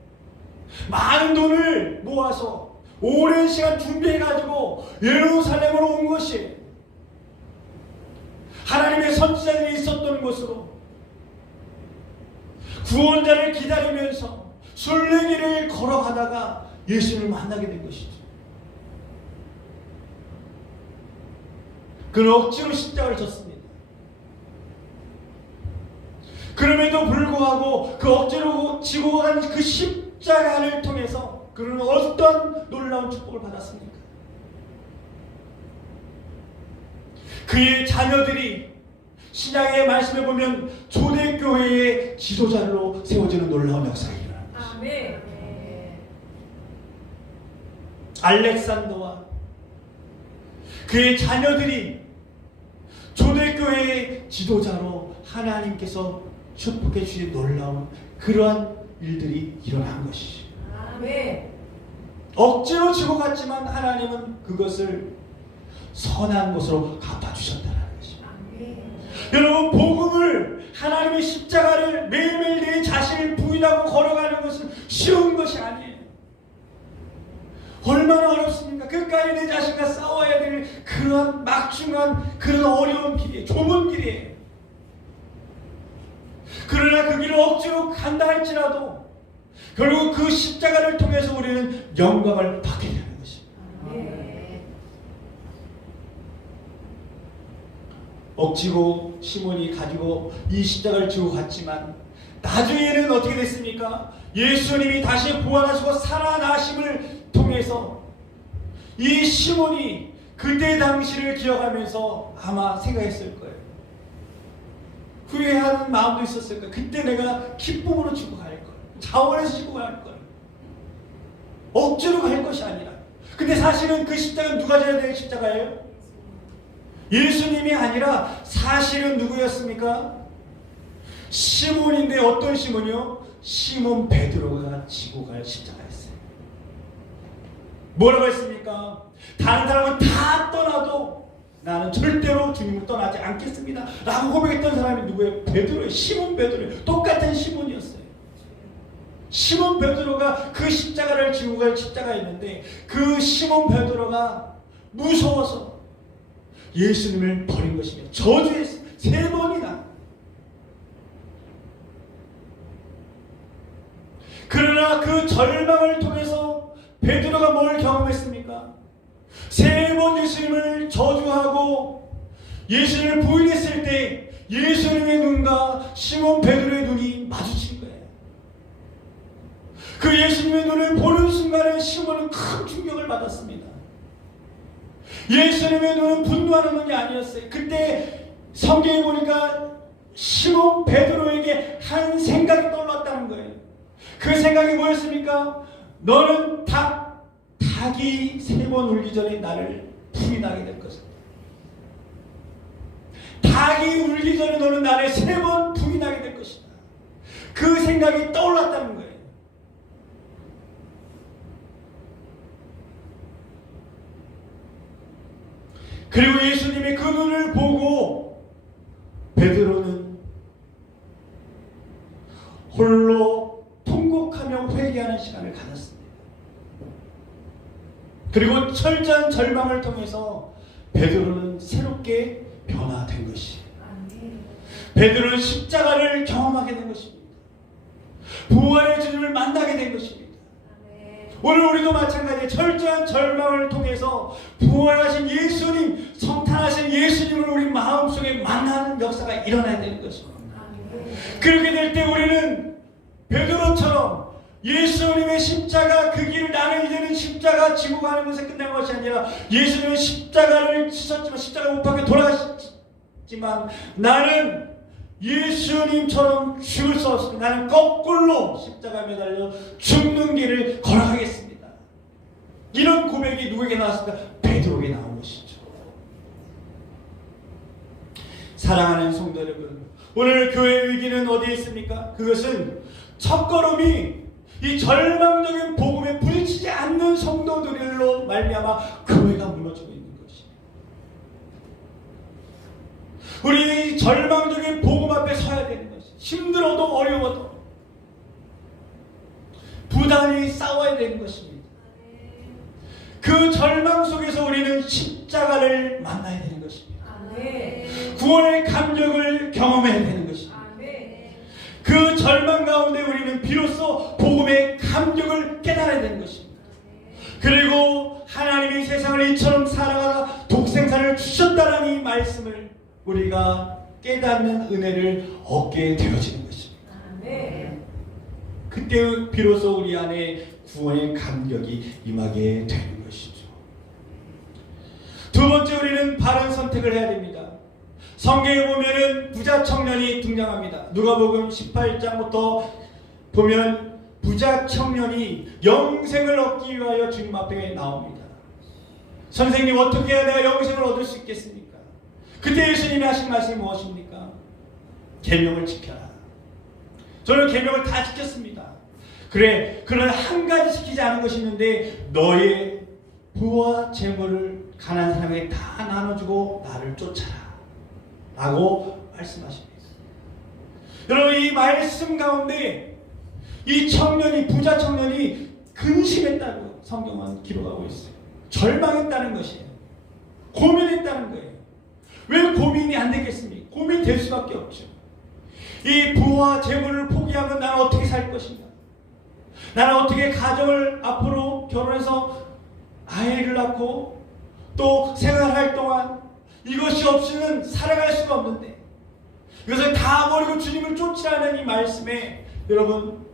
많은 돈을 모아서 오랜 시간 준비해가지고 예루살렘으로 온 것이에요. 하나님의 선지자들이 있었던 곳으로 구원자를 기다리면서 순례길을 걸어가다가 예수님을 만나게 된 것이죠. 그는 억지로 십자가를 졌습니다. 그럼에도 불구하고 그 억지로 지고 간 그 십자가를 통해서 그는 어떤 놀라운 축복을 받았습니까? 그의 자녀들이 신약의 말씀에 보면 초대교회의 지도자로 세워지는 놀라운 역사가 일어납니다. 아멘. 알렉산더와 그의 자녀들이 초대교회의 지도자로 하나님께서 축복해 주신 놀라운 그러한 일들이 일어난 것이죠. 아멘. 억지로 지고 갔지만 하나님은 그것을 선한 것으로 갚아주셨다는 것입니다. 아멘. 여러분 복음을 하나님의 십자가를 매일매일 내 자신을 부인하고 걸어가는 것은 쉬운 것이 아니에요. 얼마나 어렵습니까? 끝까지 내 자신과 싸워야 될 그런 막중한 그런 어려운 길이에요. 좁은 길이에요. 그러나 그 길을 억지로 간다 할지라도 결국 그 십자가를 통해서 우리는 영광을 받게 되는 것입니다. 네. 억지로 시몬이 가지고 이 십자가를 지고 갔지만 나중에는 어떻게 됐습니까? 예수님이 다시 부활하시고 살아나심을 통해서 이 시몬이 그때 당시를 기억하면서 아마 생각했을 거예요. 후회하는 마음도 있었을 거예요. 그때 내가 기쁨으로 지고 갈 걸, 자원해서 지고 갈 걸, 억지로 갈 것이 아니라. 근데 사실은 그 십자가는 누가 져야 될 십자가예요? 예수님이 아니라 사실은 누구였습니까? 시몬인데 어떤 시몬이요? 시몬 베드로가 지고 갈 십자가였어요. 뭐라고 했습니까? 다른 사람은 다 떠나도 나는 절대로 주님을 떠나지 않겠습니다 라고 고백했던 사람이 누구예요? 베드로예요. 시몬 베드로예요. 똑같은 시몬이었어요. 시몬 베드로가 그 십자가를 지고 갈 십자가였는데 그 시몬 베드로가 무서워서 예수님을 버린 것이며 저주했어요. 3번이나. 그러나 그 절망을 통해서 베드로가 뭘 경험했습니까? 3번 예수님을 저주하고 예수님을 부인했을 때 예수님의 눈과 시몬 베드로의 눈이 마주친 거예요. 그 예수님의 눈을 보는 순간에 시몬은 큰 충격을 받았습니다. 예수님의 눈은 분노하는 눈이 아니었어요. 그때 성경에 보니까 시몬 베드로에게 한 생각이 떠올랐다는 거예요. 그 생각이 뭐였습니까? 너는 닭이 3번 울기 전에 나를 부인하게 될 것이다. 닭이 울기 전에 너는 나를 3번 부인하게 될 것이다. 그 생각이 떠올랐다는 거예요. 그리고 예수님이 그 눈을 보고 베드로는 홀로 통곡하며 회개하는 시간을 가졌습니다. 그리고 철저한 절망을 통해서 베드로는 새롭게 변화된 것이에요. 베드로는 십자가를 경험하게 된 것입니다. 부활의 주님을 만나게 된 것입니다. 오늘 우리도 마찬가지에 철저한 절망을 통해서 부활하신 예수님, 성탄하신 예수님을 우리 마음속에 만나는 역사가 일어나야 되는 것입니다. 그렇게 될 때 우리는 베드로처럼 예수님의 십자가 그 길을 나는 이제는 십자가 지고 가는 것에 끝난 것이 아니라 예수님은 십자가를 지셨지만 십자가 못 박혀 돌아가셨지만 나는 예수님처럼 죽을 수 없습니다. 나는 거꾸로 십자가에 매달려 죽는 길을 걸어가겠습니다. 이런 고백이 누구에게 나왔을까? 베드로에게 나온 것이죠. 사랑하는 성도 여러분, 오늘 교회의 위기는 어디에 있습니까? 그것은 첫걸음이 이 절망적인 복음에 부딪히지 않는 성도들로 말미암아 교회가 무너지고 있는 것입니다. 우리 절망적인 복음 앞에 서야 되는 것이 힘들어도 어려워도 부단히 싸워야 되는 것입니다. 그 절망 속에서 우리는 십자가를 만나야 되는 것입니다. 구원의 감격을 경험해야 되는 것입니다. 그 절망 가운데 우리는 비로소 복음의 감격을 깨달아야 되는 것입니다. 그리고 하나님이 세상을 이처럼 살아가다 독생자를 주셨다는 이 말씀을 우리가 깨닫는 은혜를 얻게 되어지는 것입니다. 그때 비로소 우리 안에 구원의 감격이 임하게 되는 것이죠. 두 번째, 우리는 바른 선택을 해야 됩니다. 성경에 보면은 부자 청년이 등장합니다. 누가복음 18장부터 보면 부자 청년이 영생을 얻기 위하여 주님 앞에 나옵니다. 선생님, 어떻게 해야 내가 영생을 얻을 수 있겠습니까? 그때 예수님이 하신 말씀이 무엇입니까? 계명을 지켜라. 저는 계명을 다 지켰습니다. 그래, 그러나 한 가지 지키지 않은 것이 있는데 너의 부와 재물을 가난한 사람에게 다 나눠주고 나를 쫓아라 라고 말씀하십니다. 여러분, 이 말씀 가운데 이 청년이, 부자 청년이 근심했다고 성경은 기록하고 있어요. 절망했다는 것이에요. 고민했다는 거예요. 왜 고민이 안 되겠습니까? 고민될 수밖에 없죠. 이 부와 재물을 포기하면 나는 어떻게 살 것인가? 나는 어떻게 가정을 앞으로 결혼해서 아이를 낳고 또 생활할 동안 이것이 없이는 살아갈 수가 없는데, 이것을 다 버리고 주님을 쫓으라는 이 말씀에 여러분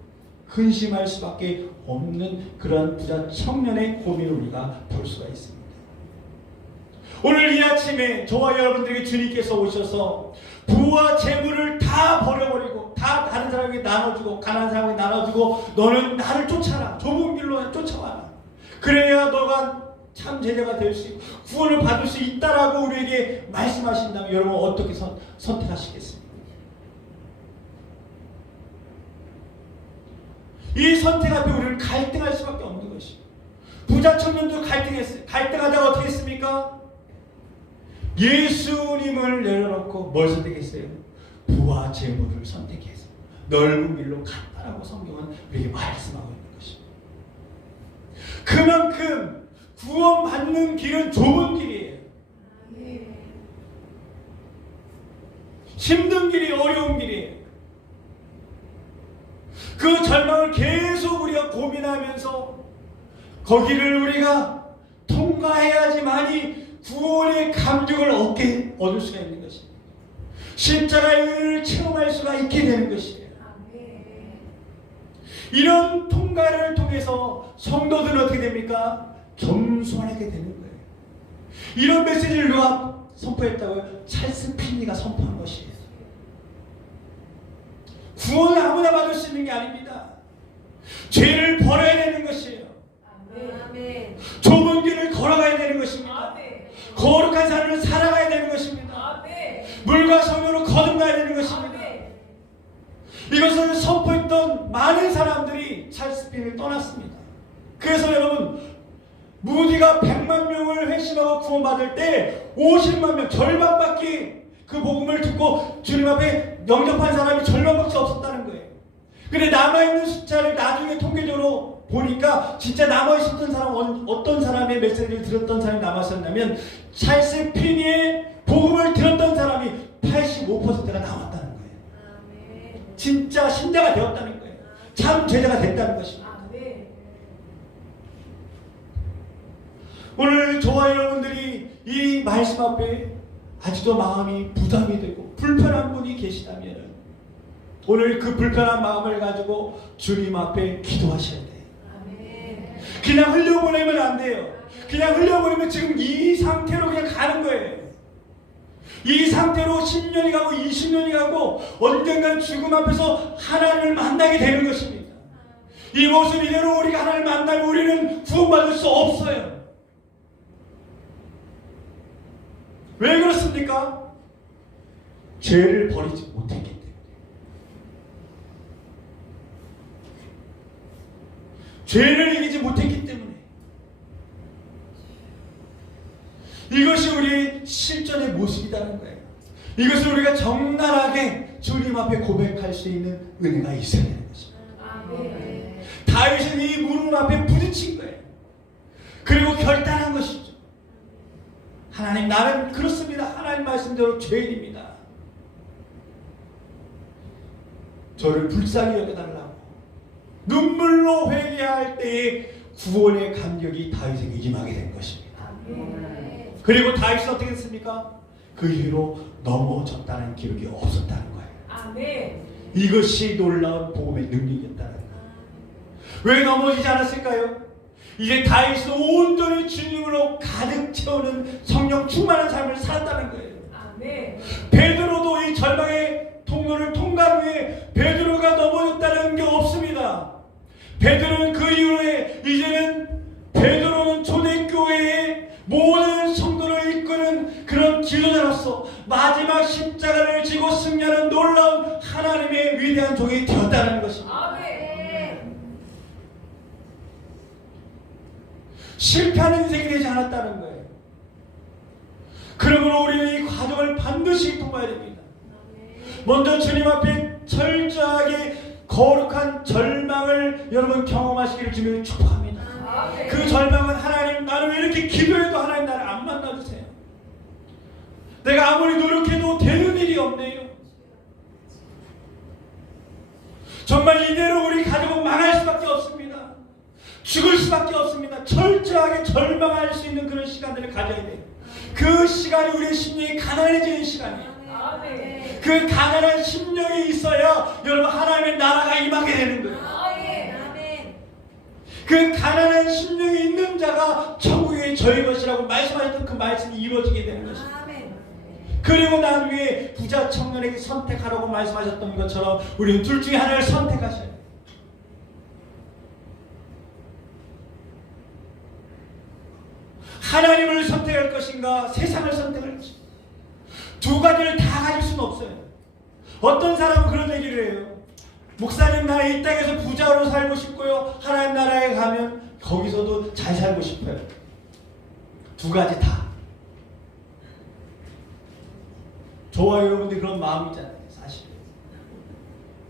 근심할 수밖에 없는 그런 부자 청년의 고민을 우리가 볼 수가 있습니다. 오늘 이 아침에 저와 여러분들에게 주님께서 오셔서 부와 재물을 다 버려버리고 다 다른 사람에게 나눠주고 가난한 사람에게 나눠주고 너는 나를 쫓아라, 좁은 길로 쫓아와라, 그래야 너가 참 제자가 될 수 있고 구원을 받을 수 있다라고 우리에게 말씀하신다면 여러분 어떻게 선택하시겠습니까? 이 선택 앞에 우리는 갈등할 수밖에 없는 것이죠. 부자 청년도 갈등했어요. 갈등하다가 어떻게 했습니까? 예수님을 내려놓고 뭘 선택했어요? 부와 재물을 선택해서 넓은 길로 갔다라고 성경은 우리에게 말씀하고 있는 것입니다. 그만큼 구원받는 길은 좁은 길이에요. 힘든 길이, 어려운 길이에요. 그 절망을 계속 우리가 고민하면서 거기를 우리가 통과해야지만이 구원의 감격을 얻을 수가 있는 것입니다. 십자가의 은혜를 체험할 수가 있게 되는 것이에요. 이런 통과를 통해서 성도들은 어떻게 됩니까? 겸손하게 되는 거예요. 이런 메시지를 누가 선포했다고요? 찰스 필리가 선포한 것이에요. 구원을 아무나 받을 수 있는 게 아닙니다. 죄를 버려야 되는 것이에요. 아멘. 좁은 길을 걸어가야 되는 것입니다. 아멘. 거룩한 삶을 살아가야 되는 것입니다. 아멘. 물과 성령으로 거듭나야 되는 것입니다. 아멘. 이것을 선포했던 많은 사람들이 찰스 필리를 떠났습니다. 그래서 여러분, 무디가 100만 명을 회심하고 구원받을 때 50만 명, 절반밖에 그 복음을 듣고 주님 앞에 영접한 사람이 절반밖에 없었다는 거예요. 근데 남아있는 숫자를 나중에 통계적으로 보니까 진짜 남아있었던 사람, 어떤 사람의 메시지를 들었던 사람이 남았었냐면 찰스 필리의 복음을 들었던 사람이 85%가 남았다는 거예요. 아멘. 진짜 신자가 되었다는 거예요. 참 제자가 됐다는 것입니다. 아멘. 오늘 저와 여러분들이 이 말씀 앞에 아직도 마음이 부담이 되고 불편한 분이 계시다면 오늘 그 불편한 마음을 가지고 주님 앞에 기도하셔야 돼요. 아멘. 그냥 흘려보내면 안 돼요. 그냥 흘려보내면 지금 이 상태로 그냥 가는 거예요. 이 상태로 10년이 가고 20년이 가고 언젠간 죽음 앞에서 하나님을 만나게 되는 것입니다. 이 모습 이대로 우리가 하나님을 만나면 우리는 구원받을 수 없어요. 왜 그렇습니까? 죄를 버리지 못했기 때문에. 죄를 이기지 못했기 때문에. 이것이 우리의 실전의 모습이라는 거예요. 이것을 우리가 적나라하게 주님 앞에 고백할 수 있는 은혜가 있어야 되는 것입니다. 아멘. 다윗은 이 무릎 앞에 부딪힌 거예요. 그리고 결단한 것이죠. 하나님, 나는 그렇습니다. 하나님 말씀대로 죄인입니다. 저를 불쌍히 여겨달라고 눈물로 회개할 때에 구원의 감격이 다윗에게 임하게 된 것입니다. 아멘. 그리고 다윗은 어떻게 했습니까? 그 이후로 넘어졌다는 기록이 없었다는 거예요. 아멘. 이것이 놀라운 복음의 능력이었다는 거예요. 왜 넘어지지 않았을까요? 이제 다윗은 온전히 주님으로 가득 채우는 성령 충만한 삶을 살았다는 거예요. 아멘. 베드로도 이 절망의 통로를 통과한 후에 베드로가 넘어졌다는 게 없습니다. 베드로는 그 이후에 이제는 베드로는 초대교회의 모든 성도를 이끄는 그런 지도자로서 마지막 십자가를 지고 승리하는 놀라운 하나님의 위대한 종이 되었다는 것입니다. 아멘. 실패하는 인생이 되지 않았다는 거예요. 그러므로 우리는 이 과정을 반드시 통과해야 됩니다. 먼저 주님 앞에 철저하게 거룩한 절망을 여러분 경험하시기를 주님을 축복합니다. 그 절망은 하나님, 나는 왜 이렇게 기도해도 하나님 나를 안 만나주세요. 내가 아무리 노력해도 되는 일이 없네요. 정말 이대로 우리 가족은 망할 수밖에 없습니다. 죽을 수밖에 없습니다. 철저하게 절망할 수 있는 그런 시간들을 가져야 돼요. 그 시간이 우리의 심령이 가난해지는 시간이에요. 그 가난한 심령이 있어야 여러분 하나님의 나라가 임하게 되는 거예요. 그 가난한 심령이 있는 자가 천국의 저희 것이라고 말씀하셨던 그 말씀이 이루어지게 되는 것입니다. 그리고 난 후에 부자 청년에게 선택하라고 말씀하셨던 것처럼 우리는 둘 중에 하나를 선택하셔야 돼요. 하나님을 선택할 것인가 세상을 선택할 것인가. 두 가지를 다 가질 수는 없어요. 어떤 사람은 그런 얘기를 해요. 목사님, 나는 이 땅에서 부자로 살고 싶고요, 하나님 나라에 가면 거기서도 잘 살고 싶어요. 두 가지 다. 저와 여러분들이 그런 마음이잖아요. 사실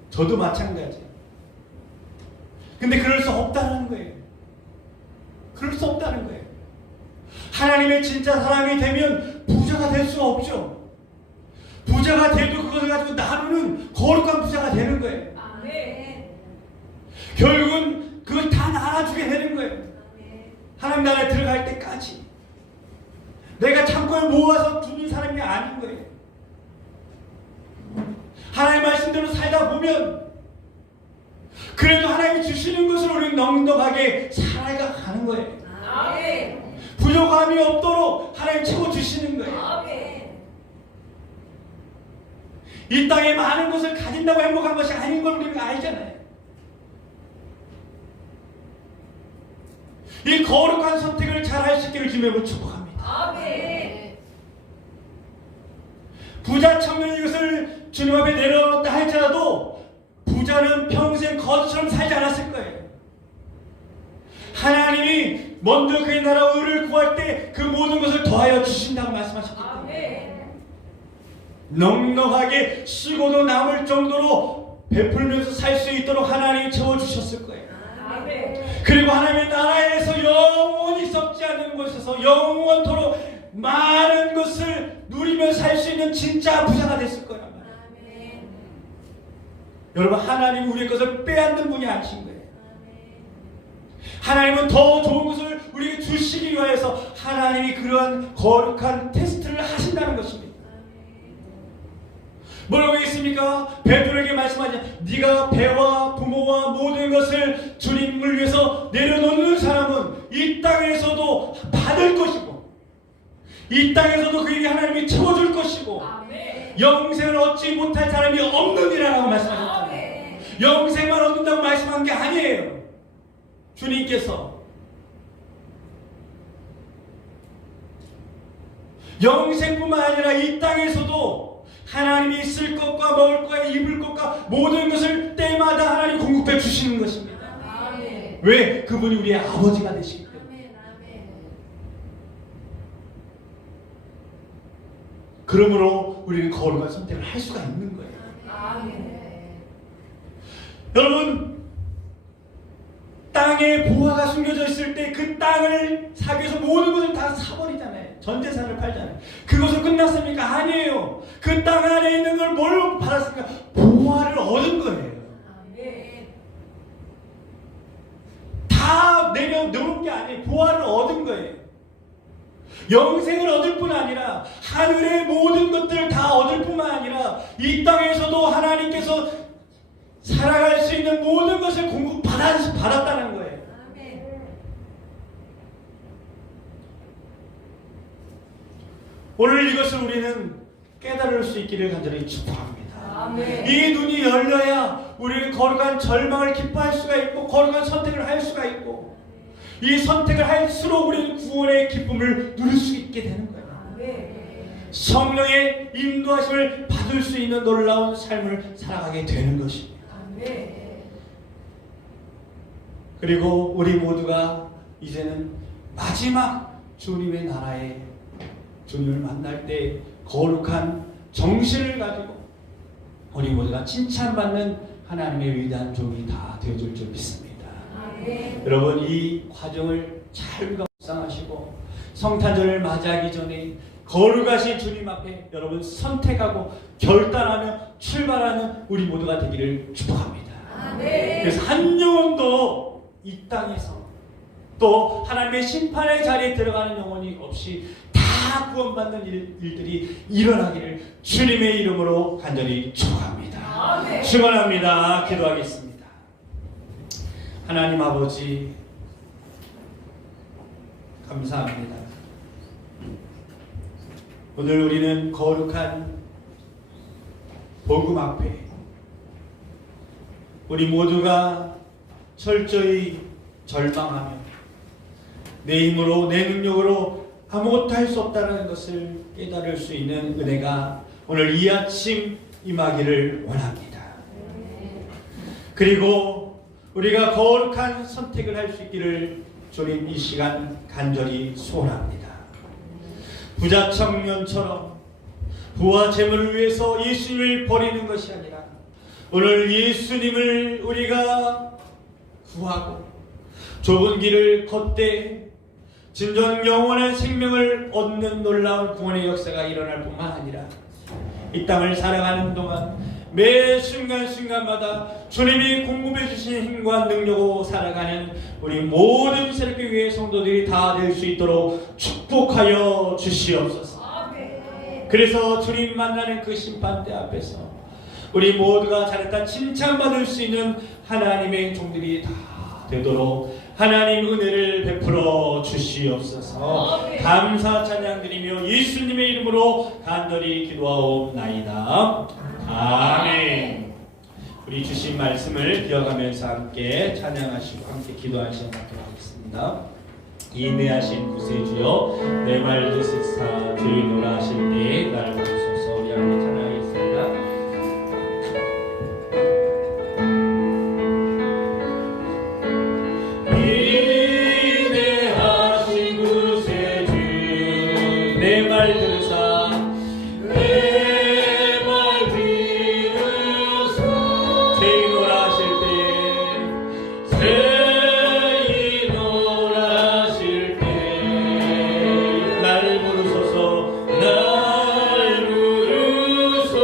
저도 마찬가지예요. 근데 그럴 수 없다는 거예요. 그럴 수 없다는 거예요. 하나님의 진짜 사람이 되면 부자가 될 수가 없죠. 부자가 돼도 그것을 가지고 나누는 거룩한 부자가 되는 거예요. 결국은 그걸 다 나눠주게 되는 거예요. 하나님 나라에 들어갈 때까지 내가 창고에 모아서 두는 사람이 아닌 거예요. 하나님 말씀대로 살다 보면 그래도 하나님이 주시는 것을 우리는 넉넉하게 살아가는 거예요. 부족함이 없도록 하나님 채워주시는 거예요. 이 땅에 많은 것을 가진다고 행복한 것이 아닌 걸 우리는 알잖아요. 이 거룩한 선택을 잘 할 수 있기를 주님으로 축복합니다. 부자 청년이 이것을 주님 앞에 내려놓았다 할지라도 부자는 평생 거처럼 살지 않았을 거예요. 하나님이 먼저 그의 나라와 의를 구할 때 그 모든 것을 더하여 주신다고 말씀하셨기 때문에 넉넉하게 쉬고도 남을 정도로 베풀면서 살 수 있도록 하나님이 채워주셨을 거예요. 그리고 하나님의 나라에서 영원히 썩지 않는 곳에서 영원토록 많은 것을 누리며 살 수 있는 진짜 부자가 됐을 거란 말이에요. 여러분, 하나님은 우리의 것을 빼앗는 분이 아니신 거예요. 하나님은 더 좋은 것을 우리에게 주시기 위하여서 하나님이 그러한 거룩한 테스트를 하신다는 것입니다. 뭐라고 했습니까? 베드로에게 말씀하자. 네가 배와 부모와 모든 것을 주님을 위해서 내려놓는 사람은 이 땅에서도 받을 것이고 이 땅에서도 그에게 하나님이 채워줄 것이고 영생을 얻지 못할 사람이 없느니라라고 말씀하셨잖아요. 영생만 얻는다고 말씀한 게 아니에요. 주님께서 영생뿐만 아니라 이 땅에서도 하나님이 쓸 것과 먹을 것과 입을 것과 모든 것을 때마다 하나님 공급해 주시는 것입니다. 왜? 그분이 우리의 아버지가 되시기 때문에. 그러므로 우리는 거룩한 선택을 할 수가 있는 거예요. 여러분, 땅에 보화가 숨겨져 있을 때 그 땅을 사기 위해서 모든 것을 다 사버리잖아요. 전 재산을 팔잖아요. 그것으로 끝났습니까? 아니에요. 그 땅 안에 있는 걸 뭘로 받았습니까? 보화를 얻은 거예요. 다 내려놓은 게 아니에요. 보화를 얻은 거예요. 영생을 얻을 뿐 아니라 하늘의 모든 것들을 다 얻을 뿐만 아니라 이 땅에서도 하나님께서 살아갈 수 있는 모든 것을 공급받았다는 거예요. 오늘 이것을 우리는 깨달을 수 있기를 간절히 축복합니다. 이 눈이 열려야 우리는 거룩한 절망을 기뻐할 수가 있고 거룩한 선택을 할 수가 있고 이 선택을 할수록 우리는 구원의 기쁨을 누릴 수 있게 되는 거예요. 성령의 인도하심을 받을 수 있는 놀라운 삶을 살아가게 되는 것입니다. 그리고 우리 모두가 이제는 마지막 주님의 나라에 주님을 만날 때 거룩한 정신을 가지고 우리 모두가 칭찬받는 하나님의 위대한 종이 다 되어줄 줄 믿습니다. 아멘. 여러분 이 과정을 잘 묵상하시고 성탄절을 맞이하기 전에 거룩하신 주님 앞에 여러분 선택하고 결단하며 출발하는 우리 모두가 되기를 축복합니다. 아멘. 그래서 한 영혼도 이 땅에서 또 하나님의 심판의 자리에 들어가는 영혼이 없이 다 구원받는 일들이 일어나기를 주님의 이름으로 간절히 축복합니다. 아멘. 축원합니다. 기도하겠습니다. 하나님 아버지 감사합니다. 오늘 우리는 거룩한 복음 앞에 우리 모두가 철저히 절망하며 내 힘으로 내 능력으로 아무것도 할 수 없다는 것을 깨달을 수 있는 은혜가 오늘 이 아침 임하기를 원합니다. 그리고 우리가 거룩한 선택을 할 수 있기를 주님 이 시간 간절히 소원합니다. 부자 청년처럼 부와 재물을 위해서 예수님을 버리는 것이 아니라 오늘 예수님을 우리가 구하고 좁은 길을 걷되 진정 영원한 생명을 얻는 놀라운 구원의 역사가 일어날 뿐만 아니라 이 땅을 살아가는 동안 매 순간순간마다 주님이 공급해 주신 힘과 능력으로 살아가는 우리 모든 새롭게 성도들이 다 될 수 있도록 축복하여 주시옵소서. 그래서 주님 만나는 그 심판대 앞에서 우리 모두가 잘했다 칭찬받을 수 있는 하나님의 종들이 다 되도록 하나님 은혜를 베풀어 주시옵소서. 감사 찬양 드리며 예수님의 이름으로 간절히 기도하옵나이다. 아멘. 우리 주신 말씀을 기억하면서 함께 찬양하시고 함께 기도하는 시간 갖도록 하겠습니다. 인내하신 구세주여 내 말 듣으사 주의노라 하실 때에 나를 부르소서. 우리 함께 찬양하겠습니다. 인내하신 구세주 내 말 들으사 날 부르소서 날 부르소서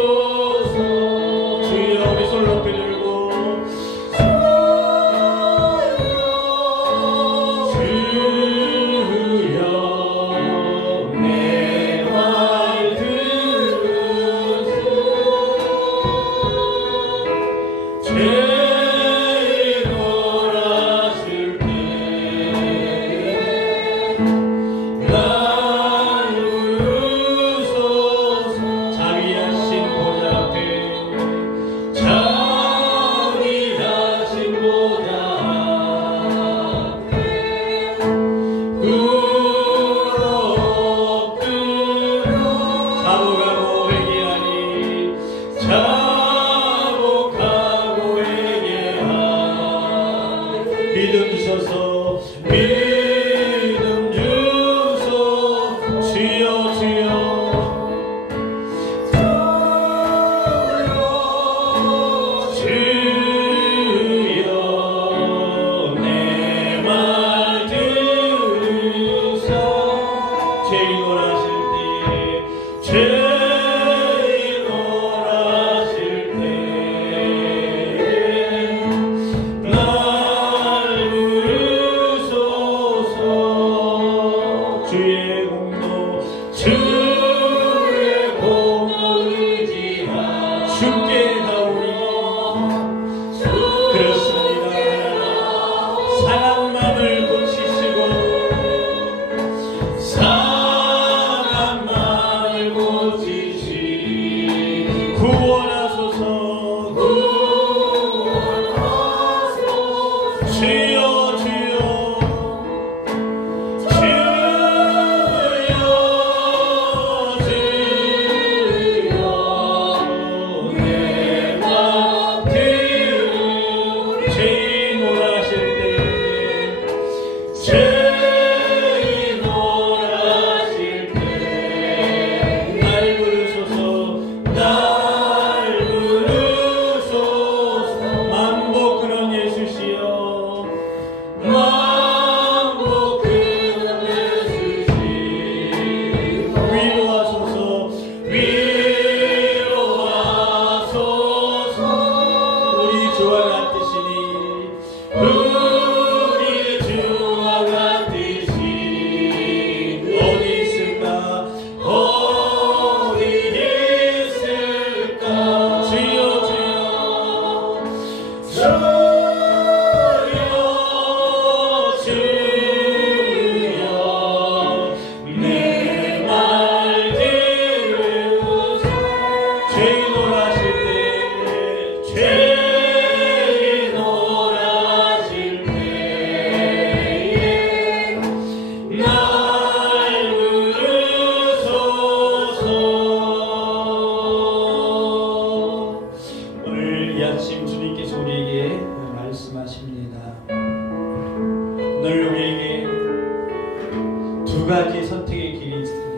두 가지 선택의 길이 있습니다.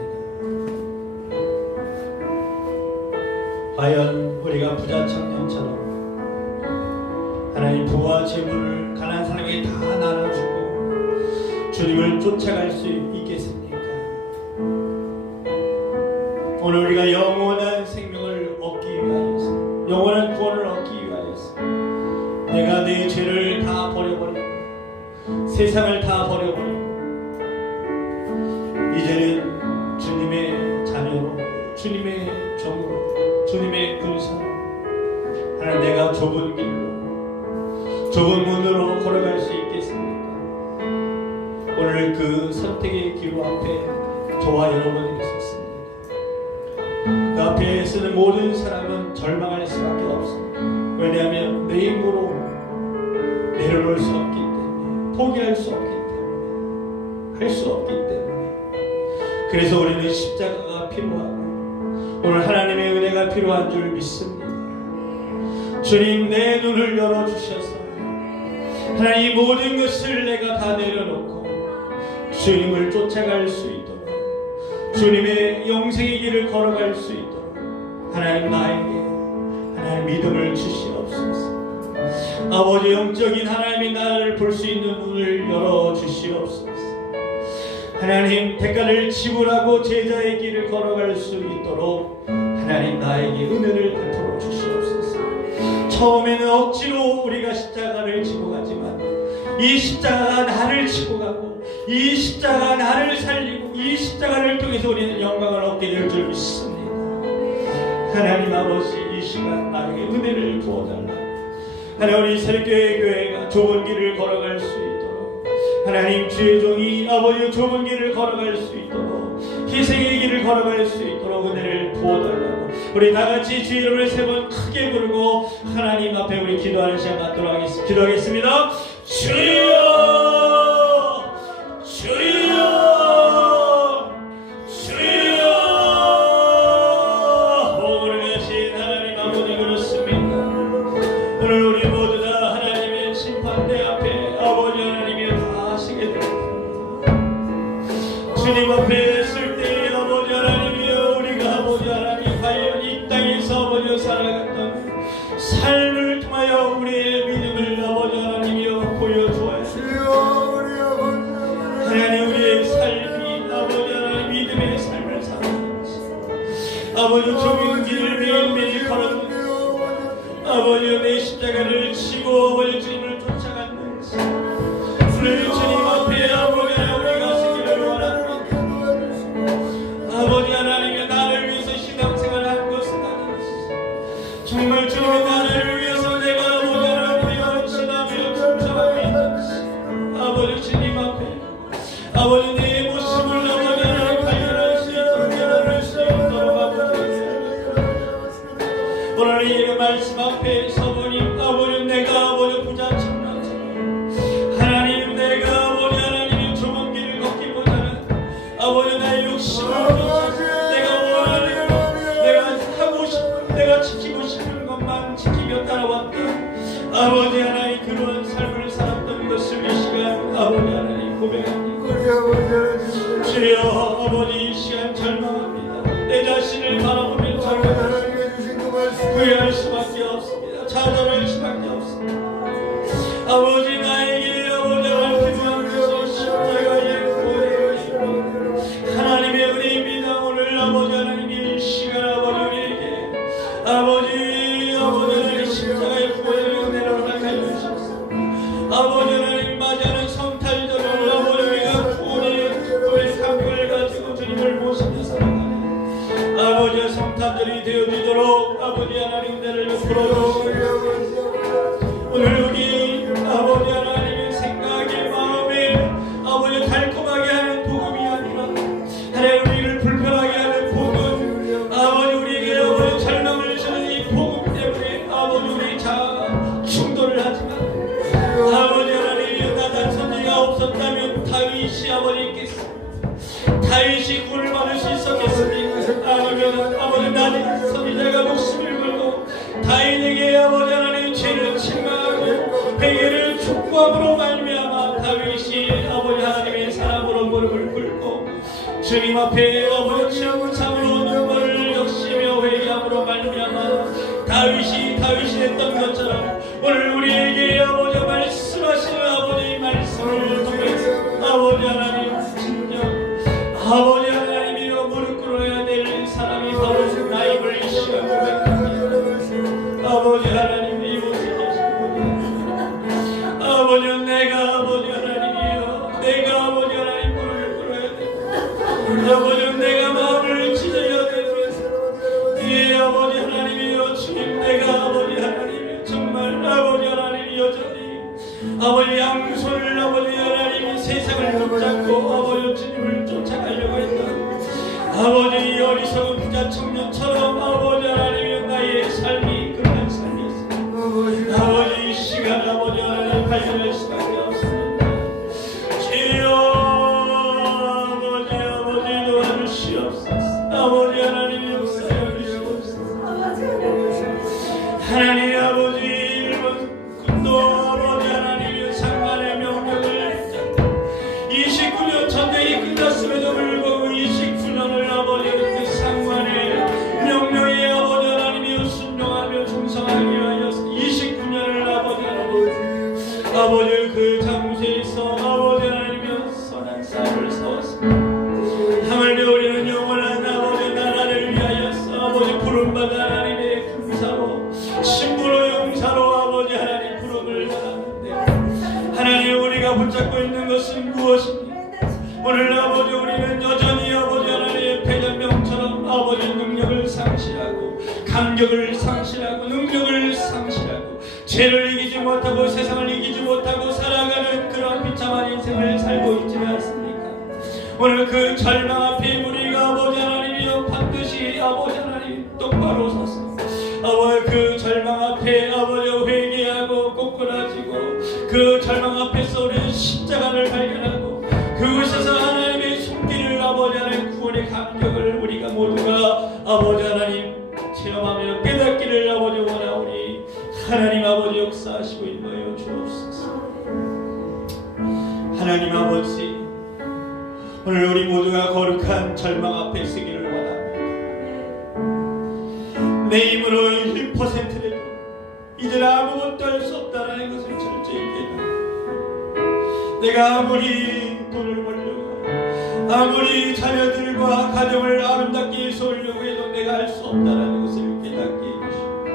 과연 우리가 부자 청년처럼 하나님 부와 재물을 가난한 사람에게 다 나눠주고 주님을 쫓아갈 수 있겠습니까? 오늘 우리가 영원한 생명을 얻기 위하여서, 영원한 구원을 얻기 위하여서 내가 내 죄를 다 버려버리고 세상을 다 버려버리고 이제는 주님의 자녀로, 주님의 종으로, 주님의 군사로 하나님 내가 좁은 길로, 좁은 문으로 걸어갈 수 있겠습니까? 오늘 그 선택의 길 앞에 저와 여러분이 있었습니다. 그 앞에 쓰는 모든 사람은 절망할 수밖에 없습니다. 왜냐하면 내 힘으로 내려놓을 수 없기 때문에, 포기할 수 없기 때문에, 할 수 없기 때문에. 그래서 우리는 십자가가 필요하고 오늘 하나님의 은혜가 필요한 줄 믿습니다. 주님, 내 눈을 열어주셔서 하나님 모든 것을 내가 다 내려놓고 주님을 쫓아갈 수 있도록, 주님의 영생의 길을 걸어갈 수 있도록 하나님 나에게 하나님 믿음을 주시옵소서. 아버지, 영적인 하나님의 나를 볼 수 있는 눈을 열어주시옵소서. 하나님, 대가를 지불하고 제자의 길을 걸어갈 수 있도록 하나님 나에게 은혜를 베풀어 주시옵소서. 처음에는 억지로 우리가 십자가를 지고 가지만 이 십자가가 나를 지고 가고 이 십자가가 나를 살리고 이 십자가를 통해서 우리는 영광을 얻게 될 줄 믿습니다. 하나님 아버지, 이 시간 나에게 은혜를 부어달라고, 하나님 우리 새롭게 교회가 좁은 길을 걸어갈 수 있도록, 하나님 주의 종이 아버지 좁은 길을 걸어갈 수 있도록, 희생의 길을 걸어갈 수 있도록 은혜를 부어달라고, 우리 다같이 주의 이름을 세 번 크게 부르고 하나님 앞에 우리 기도하는 시간 갖도록 하겠습니다. 기도하겠습니다. 주여, 주여, 주여. 오늘같이 하나님 아버지 그렇습니다. 오늘 우리 모두 다 하나님의 심판대 앞에 아버지 하나님이 다 하시게 됩니다. 주님 앞에 쓸 때에 아버지 하나님이여, 우리가 아버지 하나님 과연 이 땅에서 아버지 살아갔던 삶을 통하여 우리의 믿음을 아버지 하나님이여 보여주어야 하나님, 우리의 삶이 아버지 하나님 믿음의 삶을 살아가는 아버지 좁은 길을 매일매일 걸었는데 아버지 내 십자가를 지고 아버지 주님을 쫓아갔는 우리 주님 앞에 아버지 우리가 서기를 원합니다. 아버지 하나님이 나를 위해서 신앙생활을 한 것은 아니지, 정말 주님의 나를 위해서 내가 아버지 하나님의 신앙을 쫓아갑니다. 아버지 주님 앞에 아버지 내 모습을 아버지 하나님 발견할 수 있도록 깨달을 수 있도록 아버지 오늘 이 말씀 앞에 서보니 아버지 내가 아버지 부자 천만처럼 하나님 내가 아버지 하나님의 좁은 길을 걷기보다는 아버지 나의 욕심을 내가 원하는 내가 하고 싶은 내가 지키고 싶은 것만 지키며 따라왔다 아버지 하나님 그런 삶을 살았던 것을 이 시간 아버지 하나님 고백합니다. 주여 아버지 이 시간 절망합니다. 내 자신을 바라보며 절망합니다. 후회할 수밖에 없습니다. 좌절할 수밖에 없습니다. 아버지 나에게 아버지 하나님 필요한 것은 십자가의 구원이옵니다. 하나님의 은혜입니다. 오늘 아버지 하나님의 이 시간 아버지 우리에게 아버지 하나님 십자가의 구원의 은혜를 허락하여 주셔서 아버지 하나님 맞이하는 성탄절을 아버지 우리가 구원의 감격을 가지고 주님을 모시며 살아가는 아버지의 성탄절이 되어지도록 아버지 하나님 은혜를 풀어주시옵소서. 오늘 우리 아버지 하나님의 생각에 마음에 아버지 달콤하게 하는 복음이 아니라 하나님 우리를 불편하게 하는 복음 아버지 우리에게 아버지 절망을 주는 이 복음 때문에 아버지 우리 자아가 충돌을 하지만 아버지 하나님 나단 선지가 없었다면 다윗이 아버지 있겠습니다. 다윗이 구원을 받을 수 있었겠습니까? 아니면 아버지 나단 선지자가 목숨을 걸고 다윗에게 아버지 하나님 죄를 책망하고 회개를 촉구함으로 말미암아 다윗이 아버지 하나님의 사랑으로 무릎을 꿇고 주님 앞에 아버지 참으로 눈물을 적시며 회개함으로 말미암아 다윗이 했던 것처럼 오늘 우리에게 아버지 말씀하시는 아버지의 말씀을 통해서 아버지 하나님 진정 아버지 하나님이여 무릎 꿇어야 될 사람이 바로 나임을 이 시간 고백합니다. 아버지 하나님 이곳에 계신 분이 아버지 내가 아버지 하나님이여 내가 아버지 하나님 무릎을 꿇어야 돼. 아버지 내가 마음을 찢어야 되며 예 아버지 하나님이여 주님 내가 아버지 하나님이여 정말 아버지 하나님 여전히 아버지 양손을 아버지 하나님이 세상을 붙잡고 아버지 주님을 쫓아가려고 했던 아버지 어리석은 부자 청년처럼 아버지 하나님이여 나의 삶이 그런 삶이 있습니다. 아버지 이 시간 아버지 하나님 발견할 수밖에 없습니다. 주여 아버지 도와주시옵소서. 아버지 하나님 역사여 주시옵소서. 하나님 아버지 일본 군도 아버지 하나님의 상관의 명령을 29년 전쟁이 끝났음에도 불구하고 29년을 아버지 그 상관의 명령에 아버지 하나님이 순종하며 충성하기 위하여 29년을 아버지 하나님 아버지 그 장소에서 아버지 하나님의 선한 삶을 세웠습니다. 하물며 우리는 영원한 아버지 나라를 위하여서 아버지 부름받은 하나님의 군사로 신부로 용사로 아버지 하나님 부름을 받았는데 하나님 우리가 붙잡고 있는 것은 무엇입니까? 오늘 아버지 우리는 여전히 아버지 하나님의 패전병처럼 아버지 능력을 상실하고 감격을 상실하고 능력을 상실하고 죄를 이기지 못하고 세상을 이기지 못하고 살아가는 그런 비참한 인생을 살고 있지 않습니까? 오늘 그 절망 앞에 우리가 아버지 하나님이여 반드시 아버지 하나님 똑바로 서서 아버지 그 절망 앞에 아버지 회개하고 꼬꾸라지고 그 절망 앞에서 우리는 십자가를 발견하고 그곳에서 하나님의 손길을 아버지 하나님 구원의 감격을 우리가 모두가 아버지 하나님 체험하며 깨닫기를 아버지 원하오니 하나님 아버지 역사하시고 인도하여 주옵소서. 하나님 아버지 오늘 우리 모두가 거룩한 절망 앞에 서기를 원합니다. 내 힘으로 1%라도 이제는 아무것도 할 수 없다는 것을 철저히 깨닫고 내가 아무리 돈을 벌려고 아무리 자녀들과 가정을 아름답게 세우려고 해도 내가 할 수 없다는 것을 깨닫게 해주시고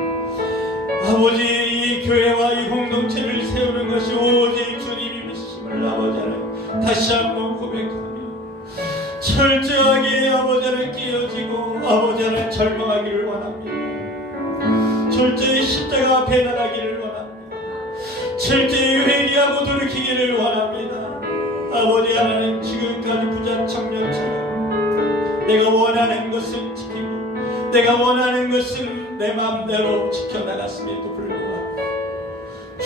아버지 이 교회와 이 공동체를 세우는 것이 오직 주님이심을 아버지 하나님 다시 한번 고백합니다. 철저하게 아버지 하나님 깨어지고 아버지 하나님 절망하기를 원합니다. 철저히 십자가 앞에 나가기를 원합니다. 철저히 회개하고 돌이키기를 원합니다. 아버지 하나님 지금까지 부자 청년처럼 내가 원하는 것은 지키고 내가 원하는 것은 내 마음대로 지켜나갔음에도 불구하고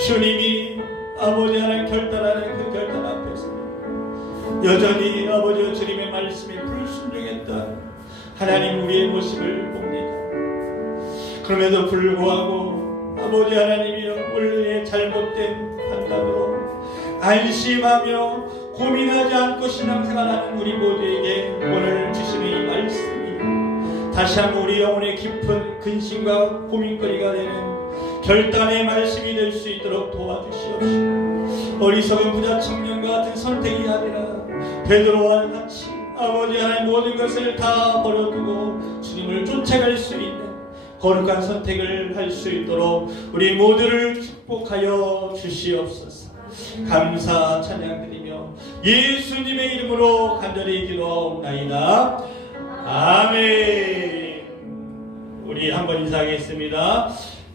주님이 아버지 하나님 결단하는 그 결단 앞에서 여전히 아버지 주님의 말씀에 불순종했던 하나님 우리의 모습을 봅니다. 그럼에도 불구하고 아버지 하나님이여 우리의 잘못된 판단으로 안심하며 고민하지 않고 신앙생활하는 우리 모두에게 오늘 주시는 이 말씀이 다시 한번 우리 영혼의 깊은 근심과 고민거리가 되는 결단의 말씀이 될 수 있도록 도와주시옵시고 어리석은 부자 청년과 같은 선택이 아니라 베드로와 같이 아버지 하나님 모든 것을 다 버려두고 주님을 쫓아갈 수 있는 거룩한 선택을 할 수 있도록 우리 모두를 축복하여 주시옵소서. 감사 찬양드리며 예수님의 이름으로 간절히 기도하옵나이다. 아멘. 우리 한번 인사하겠습니다.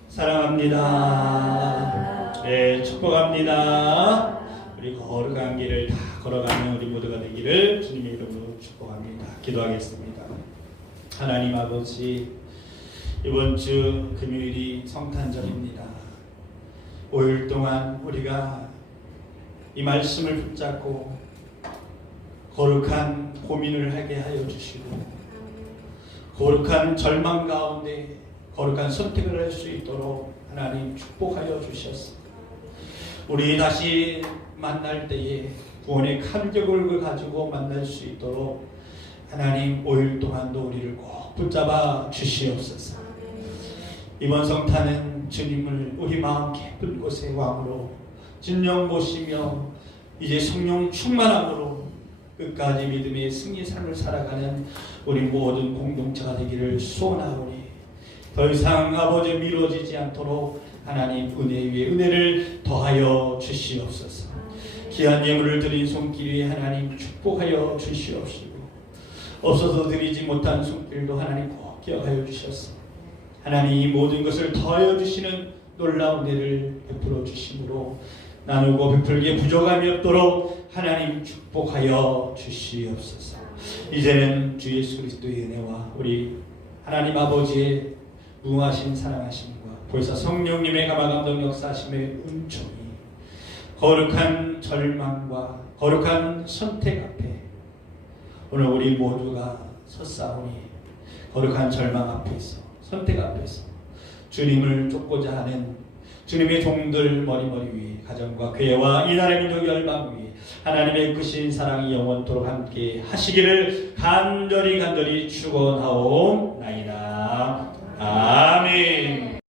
사랑합니다. 네, 축복합니다. 우리 거룩한 길을 다 걸어가는 우리 모두가 되기를 주님의 이름으로 축복합니다. 기도하겠습니다. 하나님 아버지, 이번 주 금요일이 성탄절입니다. 5일 동안 우리가 이 말씀을 붙잡고 거룩한 고민을 하게 하여 주시고 거룩한 절망 가운데 거룩한 선택을 할 수 있도록 하나님 축복하여 주셨습니다. 우리 다시 만날 때에 구원의 감격을 가지고 만날 수 있도록 하나님 5일 동안도 우리를 꼭 붙잡아 주시옵소서. 이번 성탄은 주님을 우리 마음 깊은 곳의 왕으로 진정 모시며 이제 성령 충만함으로 끝까지 믿음의 승리 삶을 살아가는 우리 모든 공동체가 되기를 소원하오니 더 이상 아버지 미뤄지지 않도록 하나님 은혜 위에 은혜를 더하여 주시옵소서. 귀한 예물을 드린 손길 위에 하나님 축복하여 주시옵시고 없어서 드리지 못한 손길도 하나님 꼭 기억하여 주셨소. 하나님 이 모든 것을 더하여 주시는 놀라운 은혜를 베풀어 주심으로 나누고 베풀기에 부족함이 없도록 하나님 축복하여 주시옵소서. 이제는 주 예수 그리스도의 은혜와 우리 하나님 아버지의 무하신 사랑하심과 보혜사 성령님의 감화감동 역사하심의 은총이 거룩한 절망과 거룩한 선택 앞에 오늘 우리 모두가 섰사오니 거룩한 절망 앞에서 선택 앞에서 주님을 쫓고자 하는 주님의 종들 머리머리 위에 가정과 교회와 이 나라의 민족 열방 위에 하나님의 크신 사랑이 영원토록 함께 하시기를 간절히 축원하옵나이다. 아멘.